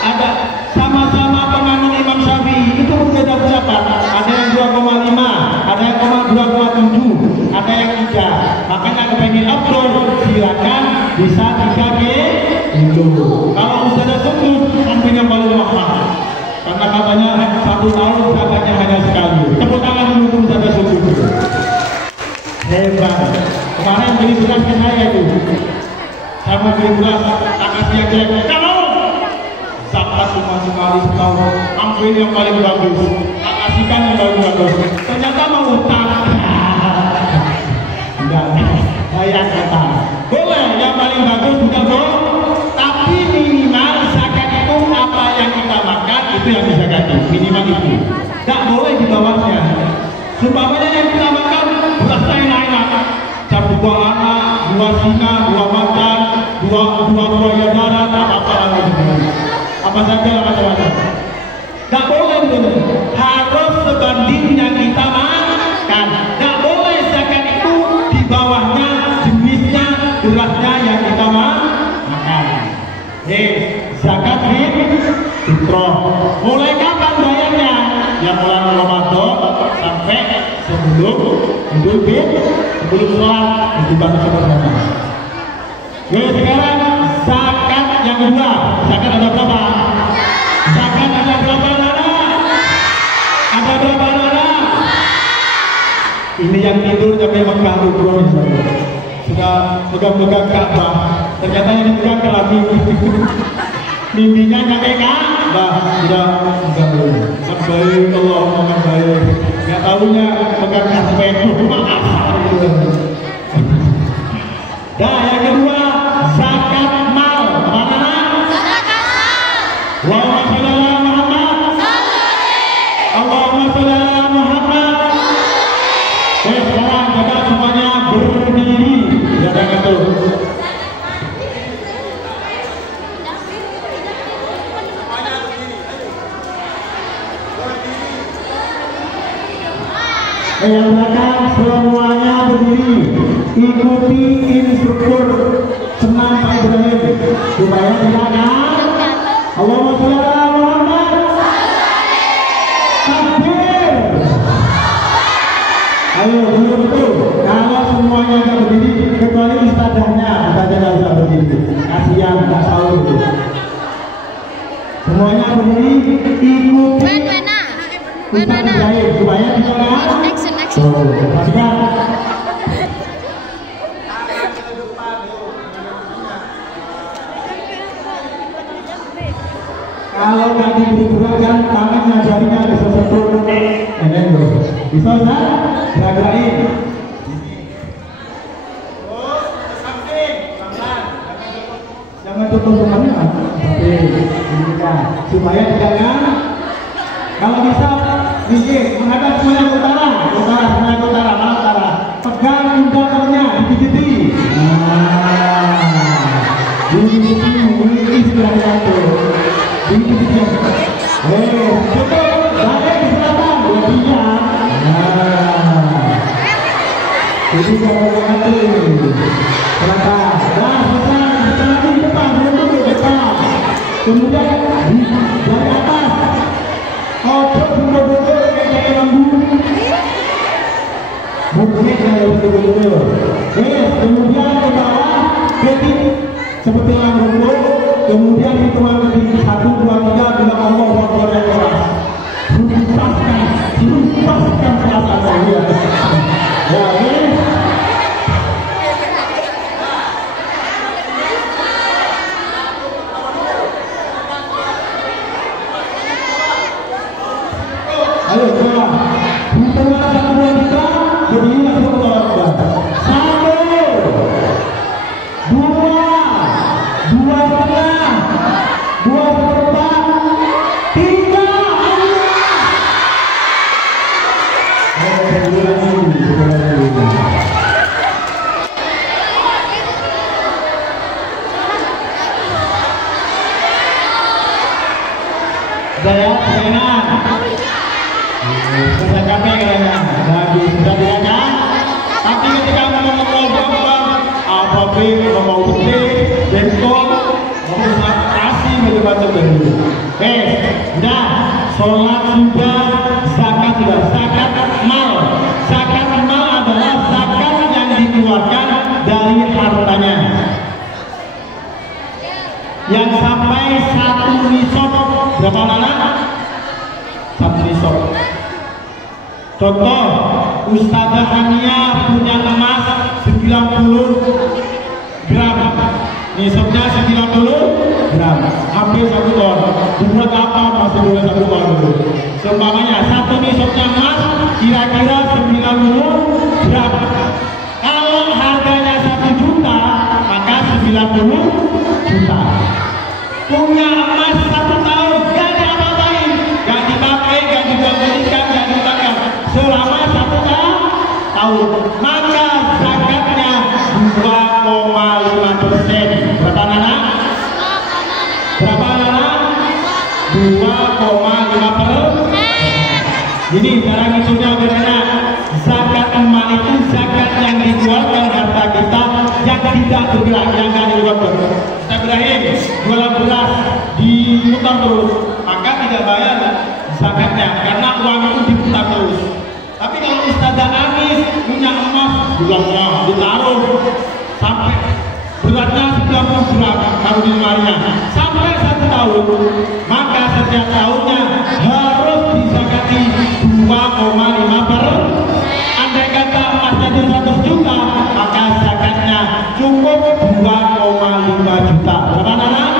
Ada sama-sama penganut Imam Syafi'i itu berbeda pendapat. Ada yang 2,5, ada yang 2,7, ada yang 3. Makanya kepengen upload silakan bisa 3 kilo. Kalau Ustaz sebut ambil yang paling mahal. Karena katanya 1 tahun zakatnya hanya sekali. Tepuk tangan dulu Ustaz sebut. Hebat. Kemarin beli beras ke saya itu. Saya mau beli beras, tak kasih yang jelek. Kalau zakat cuma sekali setahun, ambil yang paling bagus, tak kasihkan yang paling bagus. Ternyata mau utang. Enggak, saya kata boleh yang paling bagus juga bro. Tapi minimal zakat itu apa yang kita makan itu yang dizakati. Minimal itu. Tak boleh di bawahnya. Sumpamanya yang kita makan berasa enak-enak. Campur buah anak, buah singa, buah makan, buah buaya darat, apa lagi. Apa saja macam-macam. Tak boleh dulu. Harus sebanding yang kita makan. Tak boleh zakat itu di bawahnya jenisnya berasnya yang kita makan. Zakat fitrah. Mulai kapan bayarnya? Yang mulai Ramadan sampai sebelum Idul Fitri, sebelum sholat itu baru sama-sama. Sekarang zakat yang kedua. Zakat ada berapa? Zakat ada berapa anak? Ada berapa anak? Ini yang tidur sampai Mekah Umroh sudah pegang-pegang Ka'bah. Ternyata yang dipegang kelamin. Mimpinya nyampe Ka'bah. Sudah baik Allah baik. Nggak tahunya pegang karpet. Nah yang kedua zakat mal. Mana? Allahumma sholli ala Muhammad. Allahumma sholli ala Muhammad. Sekarang kita semuanya berdiri. Jangan itu. Yang belakang semuanya berdiri. Ikuti instruktur senam Pak Ibrahim supaya silakan. Allahumma sholli ala Muhammad. Takbir. Ayo dulu betul. Kalau semuanya nggak berdiri kecuali ustadzahnya nggak bisa berdiri. Kasihan nggak tahu itu. Semuanya berdiri. Ikuti Ustaz Ibrahim supaya silakan. Pastikan. Kalau nggak digerakkan tangannya jarinya bisa sentuh ini loh. Bisa kan? Gerak-gerakin. Jangan tutup temannya. Tapi ini kan. supaya jangan, kalau bisa minggir menghadap semuanya ke utara, semuanya ke utara, malah utara. Pegang pundak-nya, digigiti. Digigiti, istilahnya tuh. Digigiti. Cukup, balik di selatan, lebihnya. Jadi jangan tuh. Selatan, selatan di depan, di depan. Kemudian dari atas. Ojo bundar-bundar kayak lembu. Mungkin kayak bundar-bundar. Kemudian ke bawah, jadi seperti lembu. Kemudian hitungan ketiga 1, 2, 3 bila Allah Akbar yang keras. Lepaskan perasaan saya. Ya, ayo coba. Hitungan 1, 2, 3 berdiri langsung ke Akbar. 1, 2, 2,5, 2/4, 3. Saya enak. Sudah capek kayaknya. Lagi sudah diajak. Tapi ketika mau apa mau gede, jengkol, mau kasih macam-macam dari. Udah, sholat sudah, zakat sudah, zakat mal. Zakat mal adalah zakat yang dikeluarkan dari hartanya. Yang sampai 1 nisab, berapa anak? 1 nisab. Contoh, Ustazah Hania punya emas 90 gram. Nisabnya 90 gram, hampir 1 ton. Buat apa masih boleh 1 ton dulu? Seumpamanya 1 nisabnya emas kira-kira 90 gram. Kalau harganya 1 juta, maka 90 juta. Punya emas 1 tahun, gak diapa-apain, gak dipakai, gak dibelikan, gak dibakar selama 1 tahun, maka zakatnya 2,5%. Berapa anak? Berapa anak? 2,5%. Ini cara ngitungnya bedanya. Zakat emas itu zakat yang dikeluarkan harta kita yang tidak bergerak, yang tidak dikeluarkan. Kita Ibrahim jualan beras diputar terus, maka tidak bayar zakatnya karena uang itu diputar terus. Tapi kalau Ustazah Anis punya emas, bulannya ditaruh sampai beratnya 90 gram kalau di lemarinya sampai 1 tahun, maka setiap tahunnya harus dizakati 2,5%. Andai kata emasnya itu 100 juta, maka zakatnya cukup 2,5 juta. Berapa anak?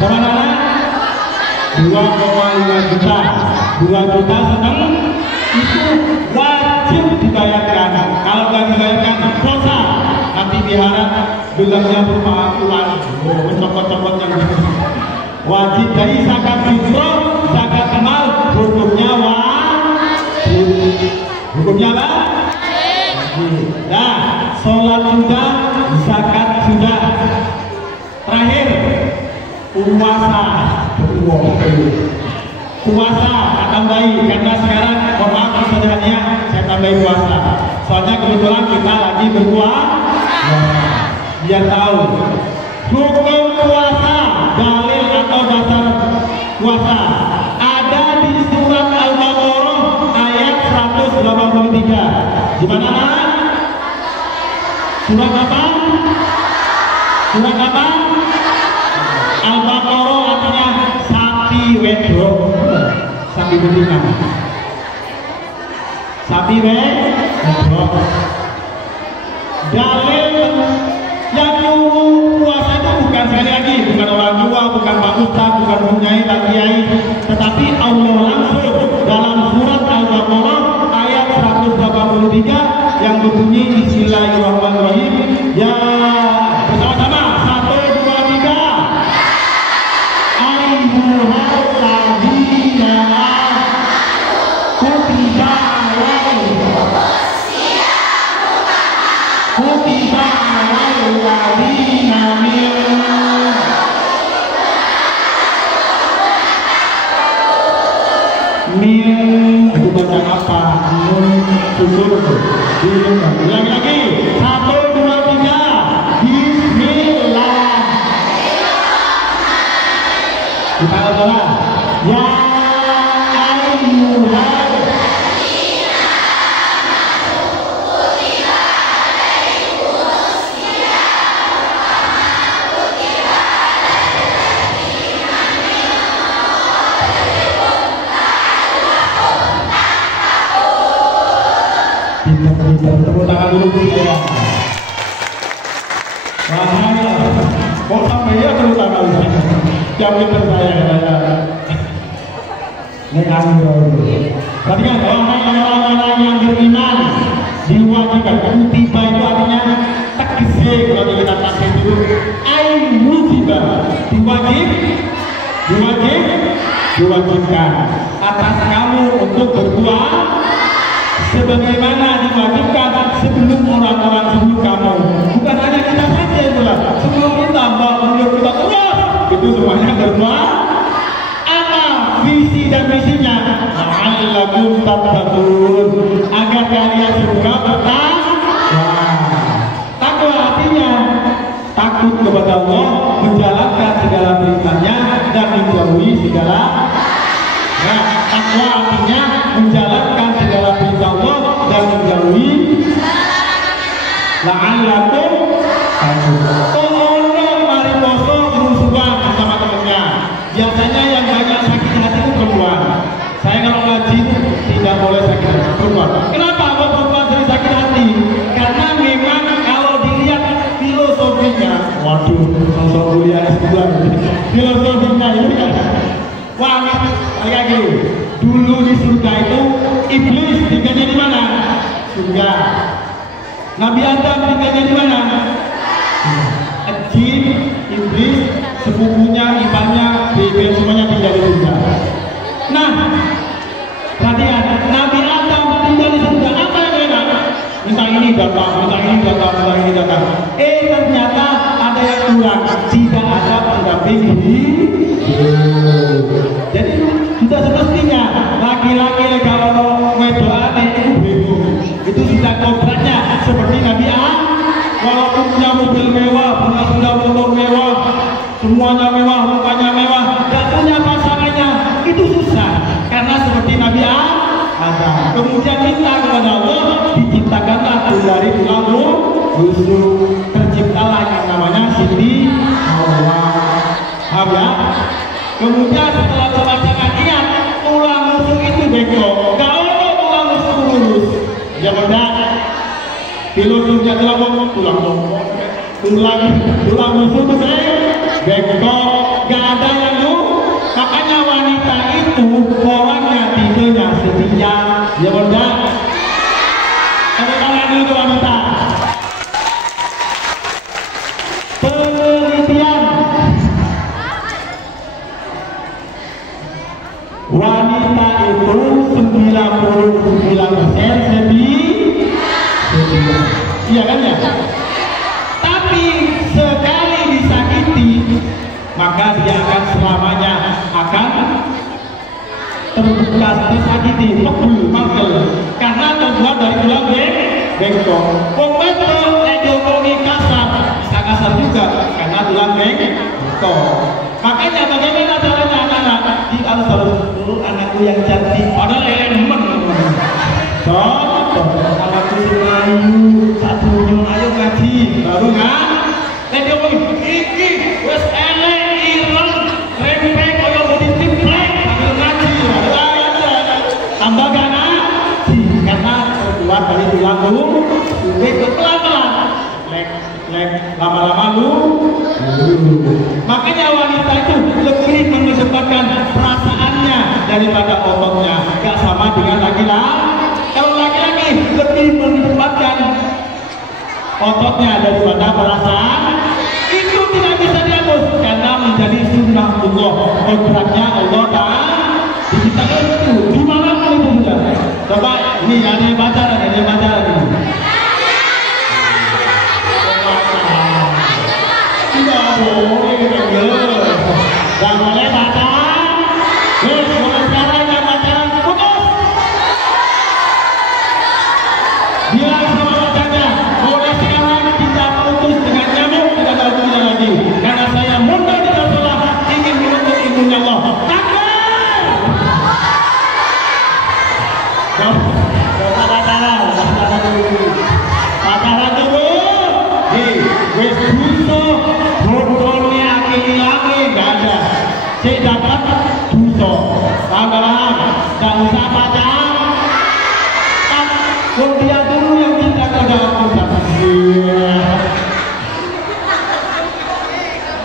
Berapa anak? 2,5 juta. 2 juta setengah itu wajib dibayarkan. Kalau nggak dibayarkan dosa. Nanti diharap bilangnya berupa uang. Mencopot-copot yang gitu. Wajib dari zakat fitrah, zakat mal, hukumnya wajib. Hukumnya apa? Nah, sholat sudah, zakat sudah. Terakhir, puasa. Puasa tambahi, karena sekarang mohon maaf sebenarnya saya tambahi puasa. Soalnya kebetulan kita lagi berpuasa. Biar tahu hukum puasa, dalil atau dasar puasa ada di surat Al-Baqarah ayat 183. Di mana nak? Surat apa? Surat apa? Al-Baqarah artinya sapi wedok, sapi betina, sapi wedok. Dalil yang puasa itu bukan, sekali lagi, bukan orang tua, bukan Pak Ustaz, bukan Bunyai, Pak Kiai, tetapi Allah langsung dalam surat Al-Baqarah ayat 183 yang berbunyi Bismillahirrahmanirrahim. Ya, bersama-sama 1, 2, 3. apa? Syukur. Ulangi lagi. 1, 2, 3. Bismillah. Kita adalah ya ayyuhal tepuk tangan dulu saya. Wahai, kok sampai ya tepuk tangan saya. Jangan percaya saya. Ini kami perhatikan, wahai orang-orang yang beriman diwajibkan. Kutiba itu artinya tegese kalau kita pakai dulu. Diwajibkan atas kamu untuk berbuat sebagaimana diwajibkan sebelum orang-orang sebelum kamu. Bukan hanya kita saja itulah. Sebelum kita kita terus itu semuanya berbuat apa visi dan misinya. La'allakum tattaqun, agar kalian semua bertakwa. Takwa artinya takut kepada Allah, menjalankan segala perintahnya dan menjauhi segala. Nah, takwa artinya menjalankan segala perintah Allah dan menjauhi la'allakum tattaqun. Orang mari poso musuhan sama temannya. Biasanya yang banyak sakit hati itu perempuan. Saya kalau ngaji tidak boleh sakit hati perempuan. Kenapa perempuan sering sakit hati? Karena memang kalau dilihat filosofinya, waduh, sosok kuliah S2 filosofinya ini kan. Wah, kayak gitu. Dulu di surga itu iblis tinggalnya di mana? Surga. Nabi Adam tinggalnya di mana? Jin, iblis, sepupunya, iparnya, bebek semuanya tinggal di surga. Nah, perhatian, Nabi Adam tinggal di surga. Apa yang enak? Minta ini datang, minta ini datang, minta ini datang. Ternyata ada yang kurang. Tidak ada pendamping jadi sudah semestinya laki-laki kalau wedoane itu bingung. Itu sudah kodratnya seperti Nabi Adam. Walaupun punya mobil mewah, punya motor mewah, semuanya mewah, rumahnya mewah, dan punya pasangannya, itu susah. Karena seperti Nabi Adam. Kemudian minta kepada Allah, diciptakanlah dari tulang rusuk, terciptalah yang namanya Siti Hawa. Paham ya? Kemudian setelah pasangan ingat, tulang rusuk itu bengkok. Kalau tulang rusuk lurus, ya benar. Filosofinya tulang rusuk itu bengkok, gak ada yang lu. Makanya wanita itu orangnya tidurnya setia, ya benar. Ada tangan dulu wanita. Penelitian wanita itu 99% setia. Iya kan ya? Tapi sekali disakiti, maka dia akan selamanya akan terbuka tersakiti, magel, karena terbuat dari tulang bengkok. Pembentuk ekonomi kasar, bisa kasar juga karena tulang bengkok. Makanya bagaimana caranya anak-anak? Harus anakku yang cantik, padahal elemen. Anakku selalu satunya ayo ngaji, baru nggak? Dia ngomong, iki wes elek ireng rempeng koyo bodi triplek sambil ngaji. Tambah gak ngaji karena terbuat dari tulang bengkok pelan-pelan. Lama-lama lu. Makanya wanita itu lebih mengedepankan perasaannya daripada ototnya. Gak sama dengan laki-laki. Kalau laki-laki lebih mengedepankan ototnya daripada perasaan. Itu tidak bisa dihapus karena menjadi sunnah Allah. Kodratnya Allah Ta'ala diciptakan itu. Gimana itu sudah? Coba ini ada yang baca, boleh dan boleh baca. Mulai sekarang yang baca putus.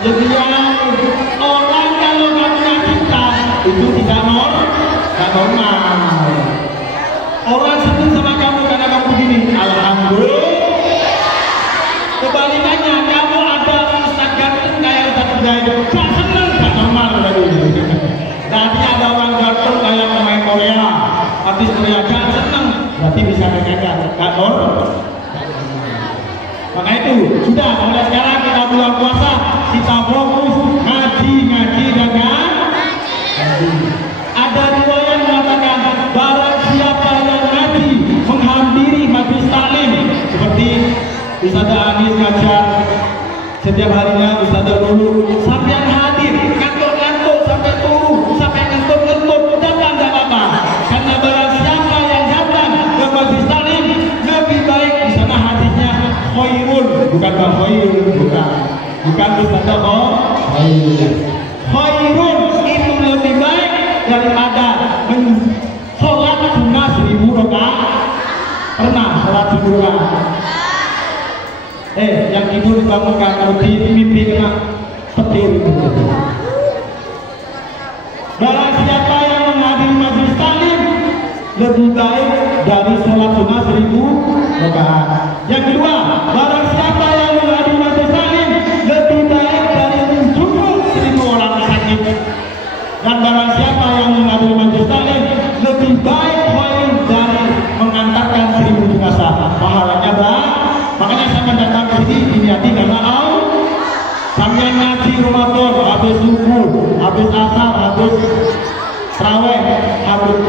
Jadi orang kalau nggak punya cinta itu tidak normal. Orang senang sama kamu karena kamu begini, alhamdulillah. Kebalikannya, kamu ada ustaz ganteng kayak ustaz Hidayat, gak senang, gak normal tadi. Tadi ada orang ganteng kayak pemain Korea, artis Korea, gak senang, berarti bisa kegagalan, gak normal. Maka itu sudah mulai sekarang kita bulan puasa, kita fokus ngaji dan ngaji. Ada riwayat mengatakan barang siapa yang ngaji menghadiri majelis taklim seperti Ustazah Anis ngajar setiap harinya, Ustazah dulu sampai hadir ngantuk sampai turu sampai ngantuk datang tidak apa-apa, karena barang siapa yang datang ke majelis taklim lebih baik di sana hadisnya khairun, bukan Ustazah khairun itu lebih baik daripada sholat sunnah 1000 rakaat. Pernah sholat 1000 rakaat? Yang tidur dibangunkan, kalau di mimpi kena petir. Barang siapa yang menghadiri majelis taklim lebih baik dari sholat sunnah 1000 rakaat. Yang kedua, barang siapa yang menghadiri majelis taklim lebih baik dari menjenguk 1000 orang sakit. Dan barang siapa yang menghadiri majelis taklim lebih baik dari mengantarkan 1000 jenazah. Pahalanya banyak. Makanya saya datang ke sini diniati karena sambil ngaji Ramadan, habis subuh, habis asar, habis tarawih, habis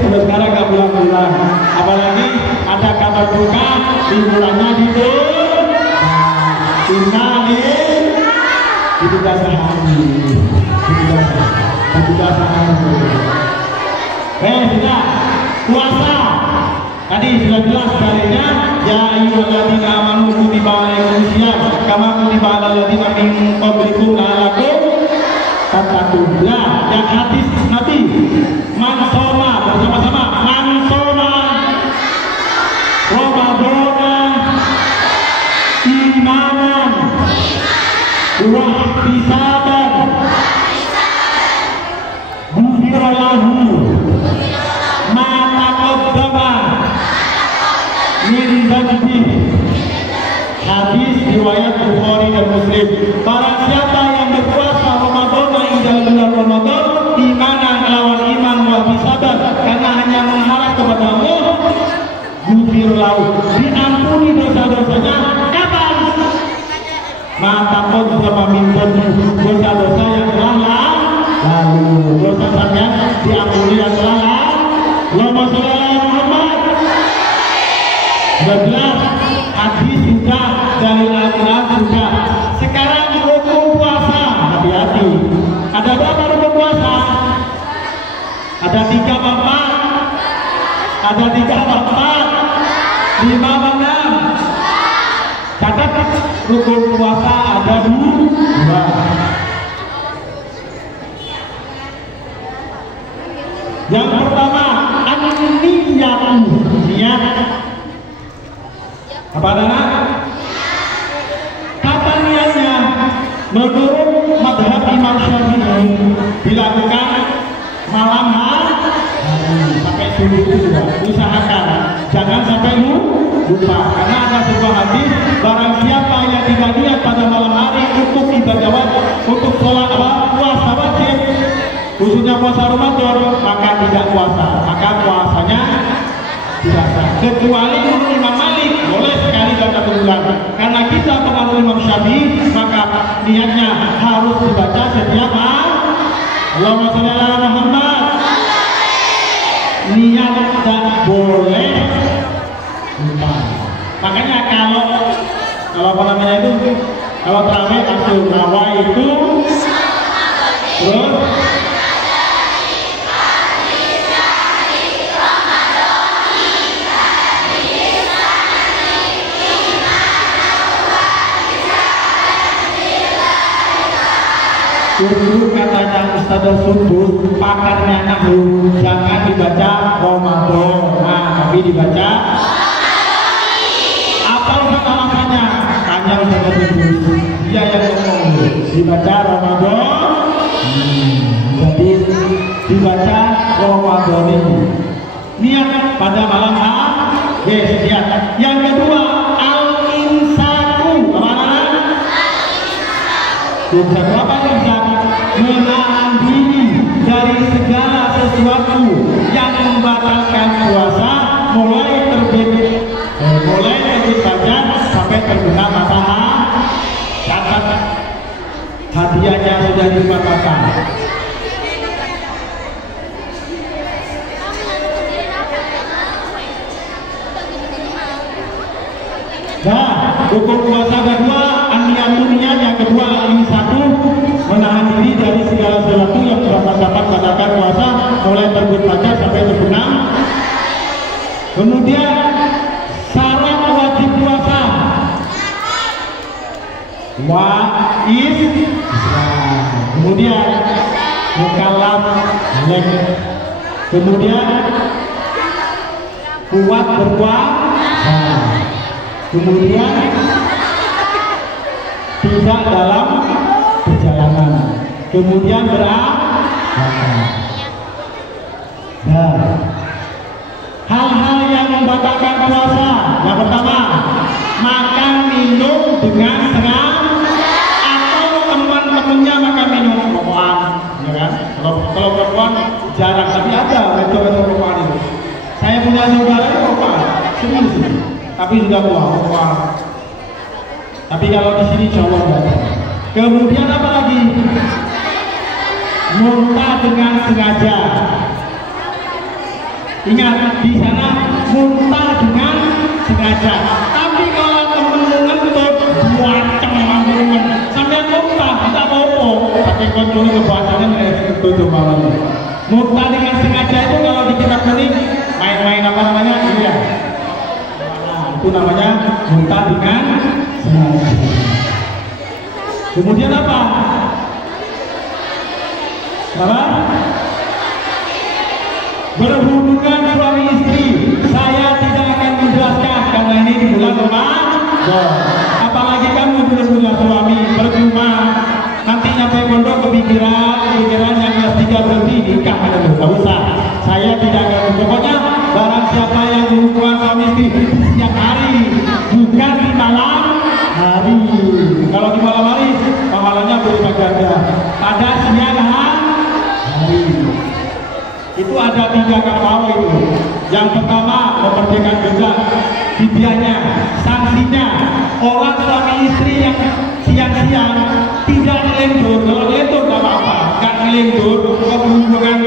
terus sekarang gak pulang-pulang. Apalagi ada kabar duka liburannya di itu dah sehari. Sudah puasa tadi sudah jelas dalilnya, ya ayyuhalladzina amanu kutiba alaikumusiyam kama kutiba alal ladzina min qablikum la'allakum tattaqun. Yang hadis Nabi, man shoma, bersama-sama, man shoma Ramadana imanan wa ihtisaban ghufira lahu ma taqaddama min dzanbi. Hadis riwayat Bukhari dan Muslim. Barang siapa yang berpuasa Ramadan hingga bulan Ramadan imanan lawan iman wa ihtisaban, karena hanya mengharap kepada Allah, ghufira lahu, diampuni dosa-dosanya. Kapan? Ma taqaddama min dzanbi, dosa-dosa yang telah lalu, dosa saja diampuni yang telah lalu. Allahumma sholli ala Muhammad. 12 hadis sudah, dari Al-Quran sudah. Sekarang rukun puasa, hati-hati. Ada berapa rukun puasa? Ada 3 apa 4? Ada 3 apa 4? 5 apa 6? Catat rukun puasa ada 2. Yang pertama, niat. Apa anak? Kapan niatnya? Menurut madhab Imam Syafi'i dilakukan malam hari sampai subuh itu juga. Usahakan jangan sampai lupa, karena ada sebuah hadis, barang siapa yang tidak niat pada malam hari untuk ibadah wajib, untuk sholat puasa wajib, khususnya puasa Ramadan, maka tidak puasa, maka puasanya tidak sah. Kecuali menurut Imam Malik boleh sekali dalam 1 bulan. Karena kita pengaruh Imam Syafi'i, maka niatnya harus dibaca setiap hari. Allahumma sholli ala Muhammad. Niat tak boleh lupa. Makanya kalau apa namanya itu, kalau tarawih langsung nawa itu terus dulu katanya Ustadzah Sudut, pakarnya nahu jangan dibaca Ramadan, tapi dibaca apa alasannya? Tanya Ustadzah Sudut, dia yang ngomong. dibaca Ramadan. Jadi dibaca Ramadan. Niat pada malam hari. Yes, niat. Yang kedua, al-imsaku. Apa? Bukan apa imsak? Menahan diri dari segala sesuatu yang membatalkan puasa, mulai terbit fajar sampai terbenam matahari. Catat, hadiahnya sudah dibatalkan. Nah, hukum puasa kedua, an-niyatun, yang kedua al-imsaku, menahan diri dari segala sesuatu yang dapat membatalkan puasa, mulai terbit fajar sampai terbenam. Kemudian syarat wajib puasa, kemudian mukallaf, kemudian kuat berpuasa, kemudian tidak dalam perjalanan, kemudian berakal. Nah, hal-hal yang membatalkan puasa, yang pertama, makan minum dengan sengaja, atau teman-temannya makan minum rokokan, ya kan? Kalau perempuan jarang, tapi ada metode rokokan itu. Saya punya saudara rokokan, serius, tapi sudah tua rokokan. Tapi kalau di sini insya Allah ada. Kemudian apa lagi? Muntah dengan sengaja. Ingat, di sana muntah dengan sengaja. Tapi kalau temen ngentut, buaceng mantungan, sampai muntah, tidak apa-apa. Pakai kontrol kebahasannya tutup malam. Muntah dengan sengaja itu kalau di kitab kuning, main-main apa namanya? Iya. Nah, itu namanya muntah dengan sengaja. Kemudian apa? Apa? Berhubungan suami istri. Saya tidak akan menjelaskan karena ini di bulan Ramadan. Apalagi kamu belum punya suami, percuma. Nanti nyampe pondok kepikiran yang kelas 3 berhenti nikah, nggak usah. Saya tidak akan. Pokoknya barang siapa yang berhubungan suami istri setiap hari, bukan di malam hari. Kalau di malam hari pahalanya berlipat ganda. Pada siang hari. Itu ada 3 kafaro itu. Yang pertama, memerdekakan budak, fidyahnya, sanksinya. Orang suami istri yang siang-siang tidak ngelendur. Kalau ngelendur nggak apa-apa, nggak ngelendur, berhubungan.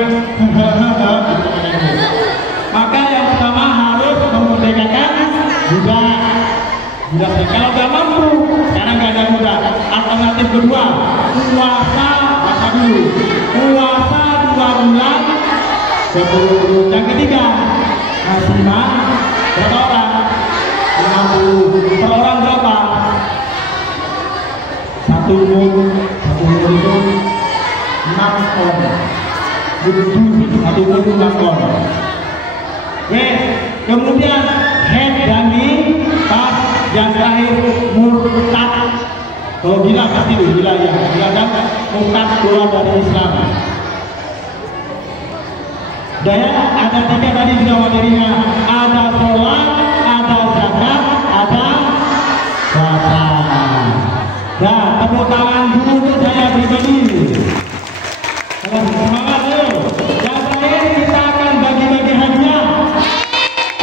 Maka yang pertama harus memerdekakan budak. Kalau nggak mampu, sekarang nggak ada budak. Alternatif kedua, puasa, masa dulu, puasa 2 bulan. Yang ketiga, maksimal berapa orang? 50. Per orang berapa? Satu minggu itu 6 orang. Satu minggu 6 orang. Kemudian head dan pas yang terakhir murtad. Kalau gila pasti itu gila ya, gila kan murtad keluar dari Islam. Daya ada 3 tadi sudah materinya, ada sholat, ada zakat, ada puasa. Nah, tepuk tangan dulu untuk saya pribadi. Semangat ayo. Yang terakhir kita akan bagi-bagi hadiah.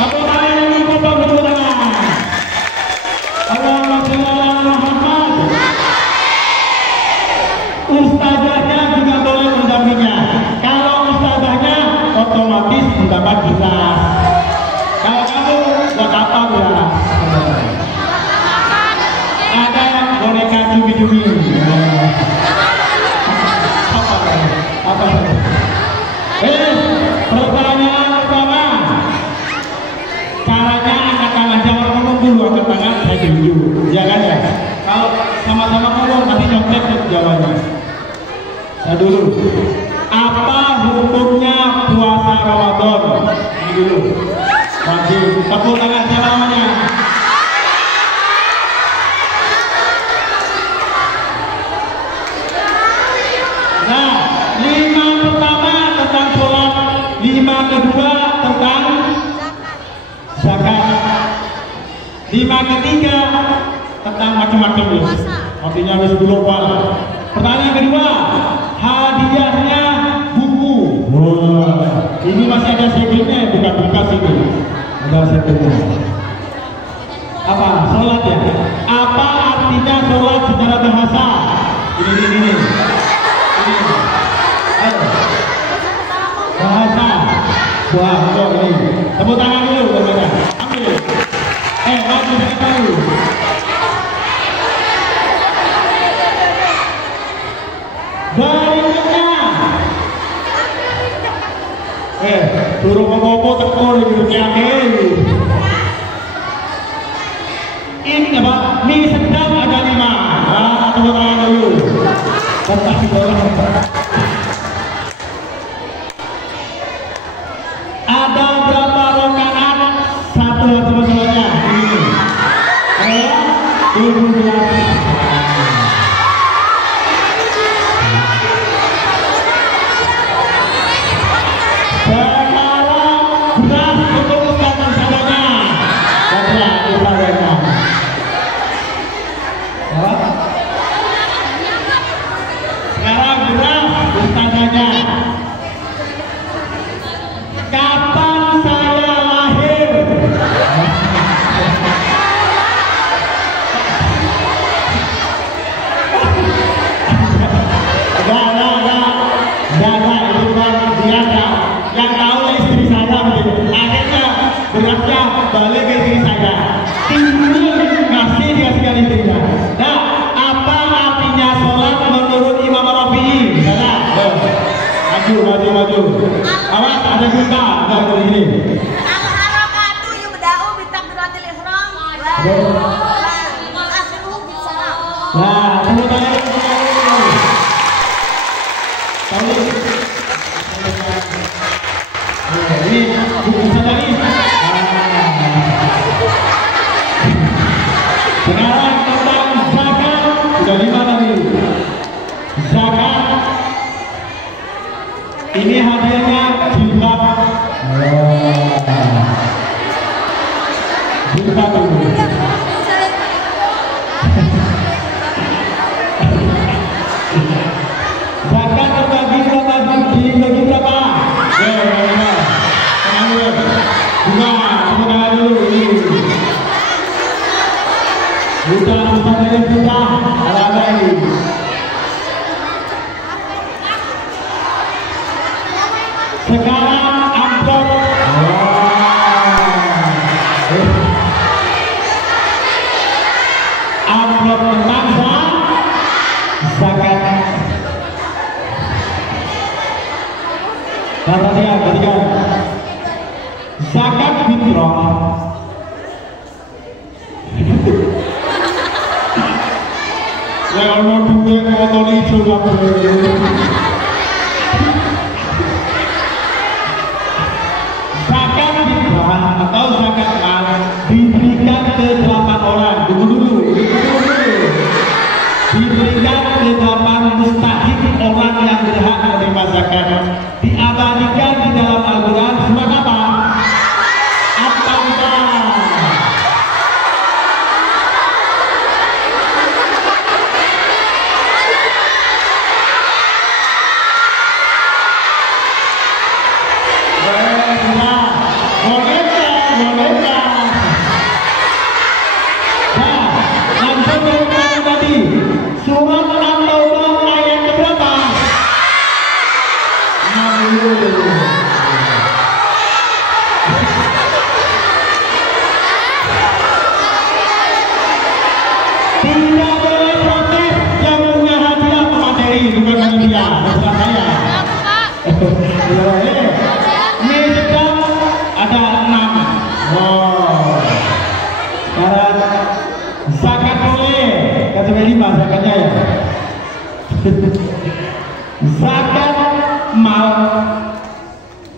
Tepuk tangan yang dipotong, tepuk tangan. Allahumma sholli ala Muhammad. Ustazahnya juga boleh mendampinginya. Kalau ustazahnya otomatis mendapat gelas. Kalau kamu buat apa gelas? Ada yang boneka cumi-cumi. Apa? Pertanyaan pertama. Caranya angkat tangan, jangan ngomong dulu, angkat tangan saya tunjuk. Ya kan ya? Kalau sama-sama ngomong nanti nyontek jawabannya. Saya dulu. Apa hukumnya puasa Ramadan? Ini dulu. Wajib. Tepuk tangan siapa namanya? zakat. 5 ketiga tentang macam-macam ya. Artinya harus global. Pertanyaan kedua, hadiahnya buku. Wah, ini masih ada segelnya, bukan bekas ini. Ada segelnya. Apa? Sholat ya? Apa artinya sholat secara bahasa? Ini. Ayo. Bahasa. Wah, kok ini. Tepuk tangan dulu, teman-teman. Ambil. Maju saya tahu. Berikutnya. Suruh ngomong tekor gitu yakin. Ini apa? Mie sedap ada 5. Tepuk tangan dulu. Tetap di bawah. Ada berapa rakaat? 1 teman-temannya. Ini. 17. Balik ke istri saya, timbul ngasih dia sekali istrinya. Nah, apa artinya sholat menurut Imam Rafi'i? Maju. Awas, ada kita. Nah, ini. Al-harakatu yubda'u bitakbiratil ihram. Nah, tepuk tangan. Ini buku saya ini. Sekarang tentang zakat, sudah 5 tadi. Zakat ini hadiahnya jilbab. Jilbab dulu. Zakat terbagi berapa? Dibagi berapa? Tenang dulu. Bukan dari kita, ada ini. Sekarang amplop. Amplop tentang zakat. Ketiga. Zakat fitrah. Yang mau duit motor hijau apa? Zakat fitrah atau zakat mal diberikan ke 8 orang. Dulu. Diberikan ke 8 mustahik orang yang berhak menerima zakat. Diabadikan di dalam Al-Quran surat apa? Surat At-Taubah ayat berapa? 60. Tidak boleh protes yang punya hadiah materi, bukan hadiah, terserah saya. Ini sedang ada 6. Oh. Sekarang zakat boleh, kata 5 zakatnya ya. Zakat mal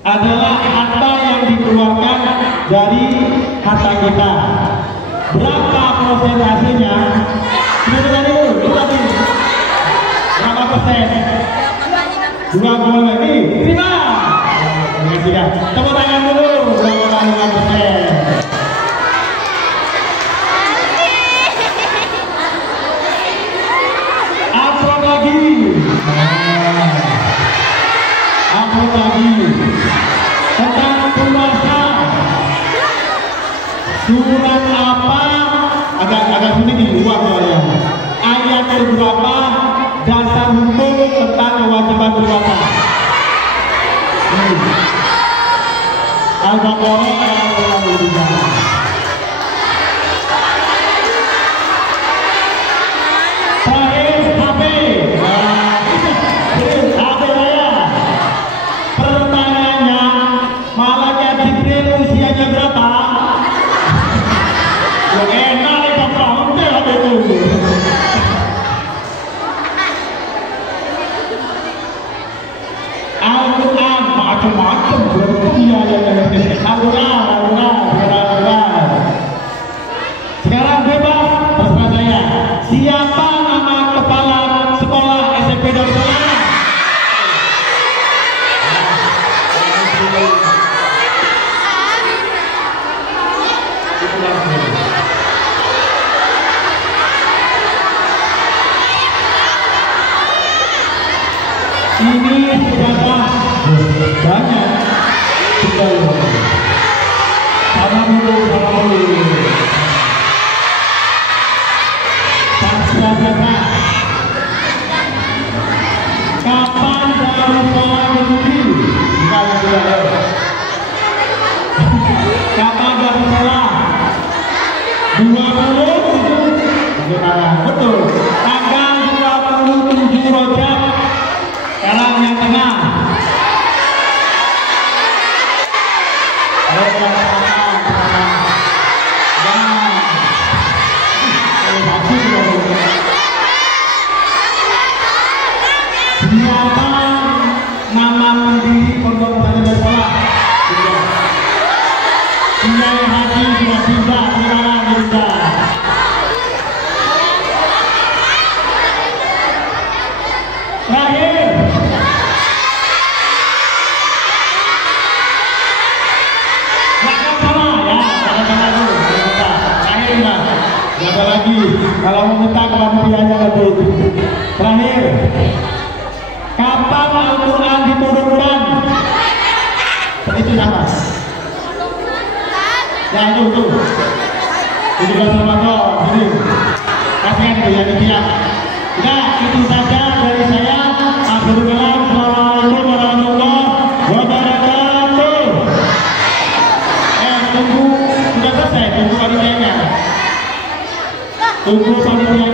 adalah harta yang dikeluarkan dari harta kita. Berapa persentasenya? Kita dulu, tadi berapa persen? 2,5 terima. Tepuk tangan dulu, 2,5%. Apa lagi? Tentang puasa. Surat apa? Agak sulit di luar soalnya. Ayat berapa? Dasar hukum tentang kewajiban puasa. Al-Baqarah ayat 23. Sekarang bebas, terserah saya. Siapa nama kepala sekolah SMP Darussalam? Ini siapa? Banyak. Salam dulu. Kapan Darussalam berdiri? Kapan Darussalam? 27 betul. Tanggal 27 Rajab. Sekarang yang tengah. Siapa nama pendiri Pondok Pesantren Darussalam? Kiai Haji Sumasinda, silakan Dinda. Terakhir. Jangan salah ya, jangan salah dulu. Terakhir enggak? Enggak ada lagi. Kalau mau minta ke panitianya nanti. Terakhir. Kapan Al-Quran diturunkan? Itu siapa? Ya itu. 17 Ramadan. Ini. Kasihan tuh yang ditiap. Udah, itu saja dari saya. Assalamualaikum warahmatullahi wabarakatuh. Tunggu, sudah selesai. Tunggu panitianya.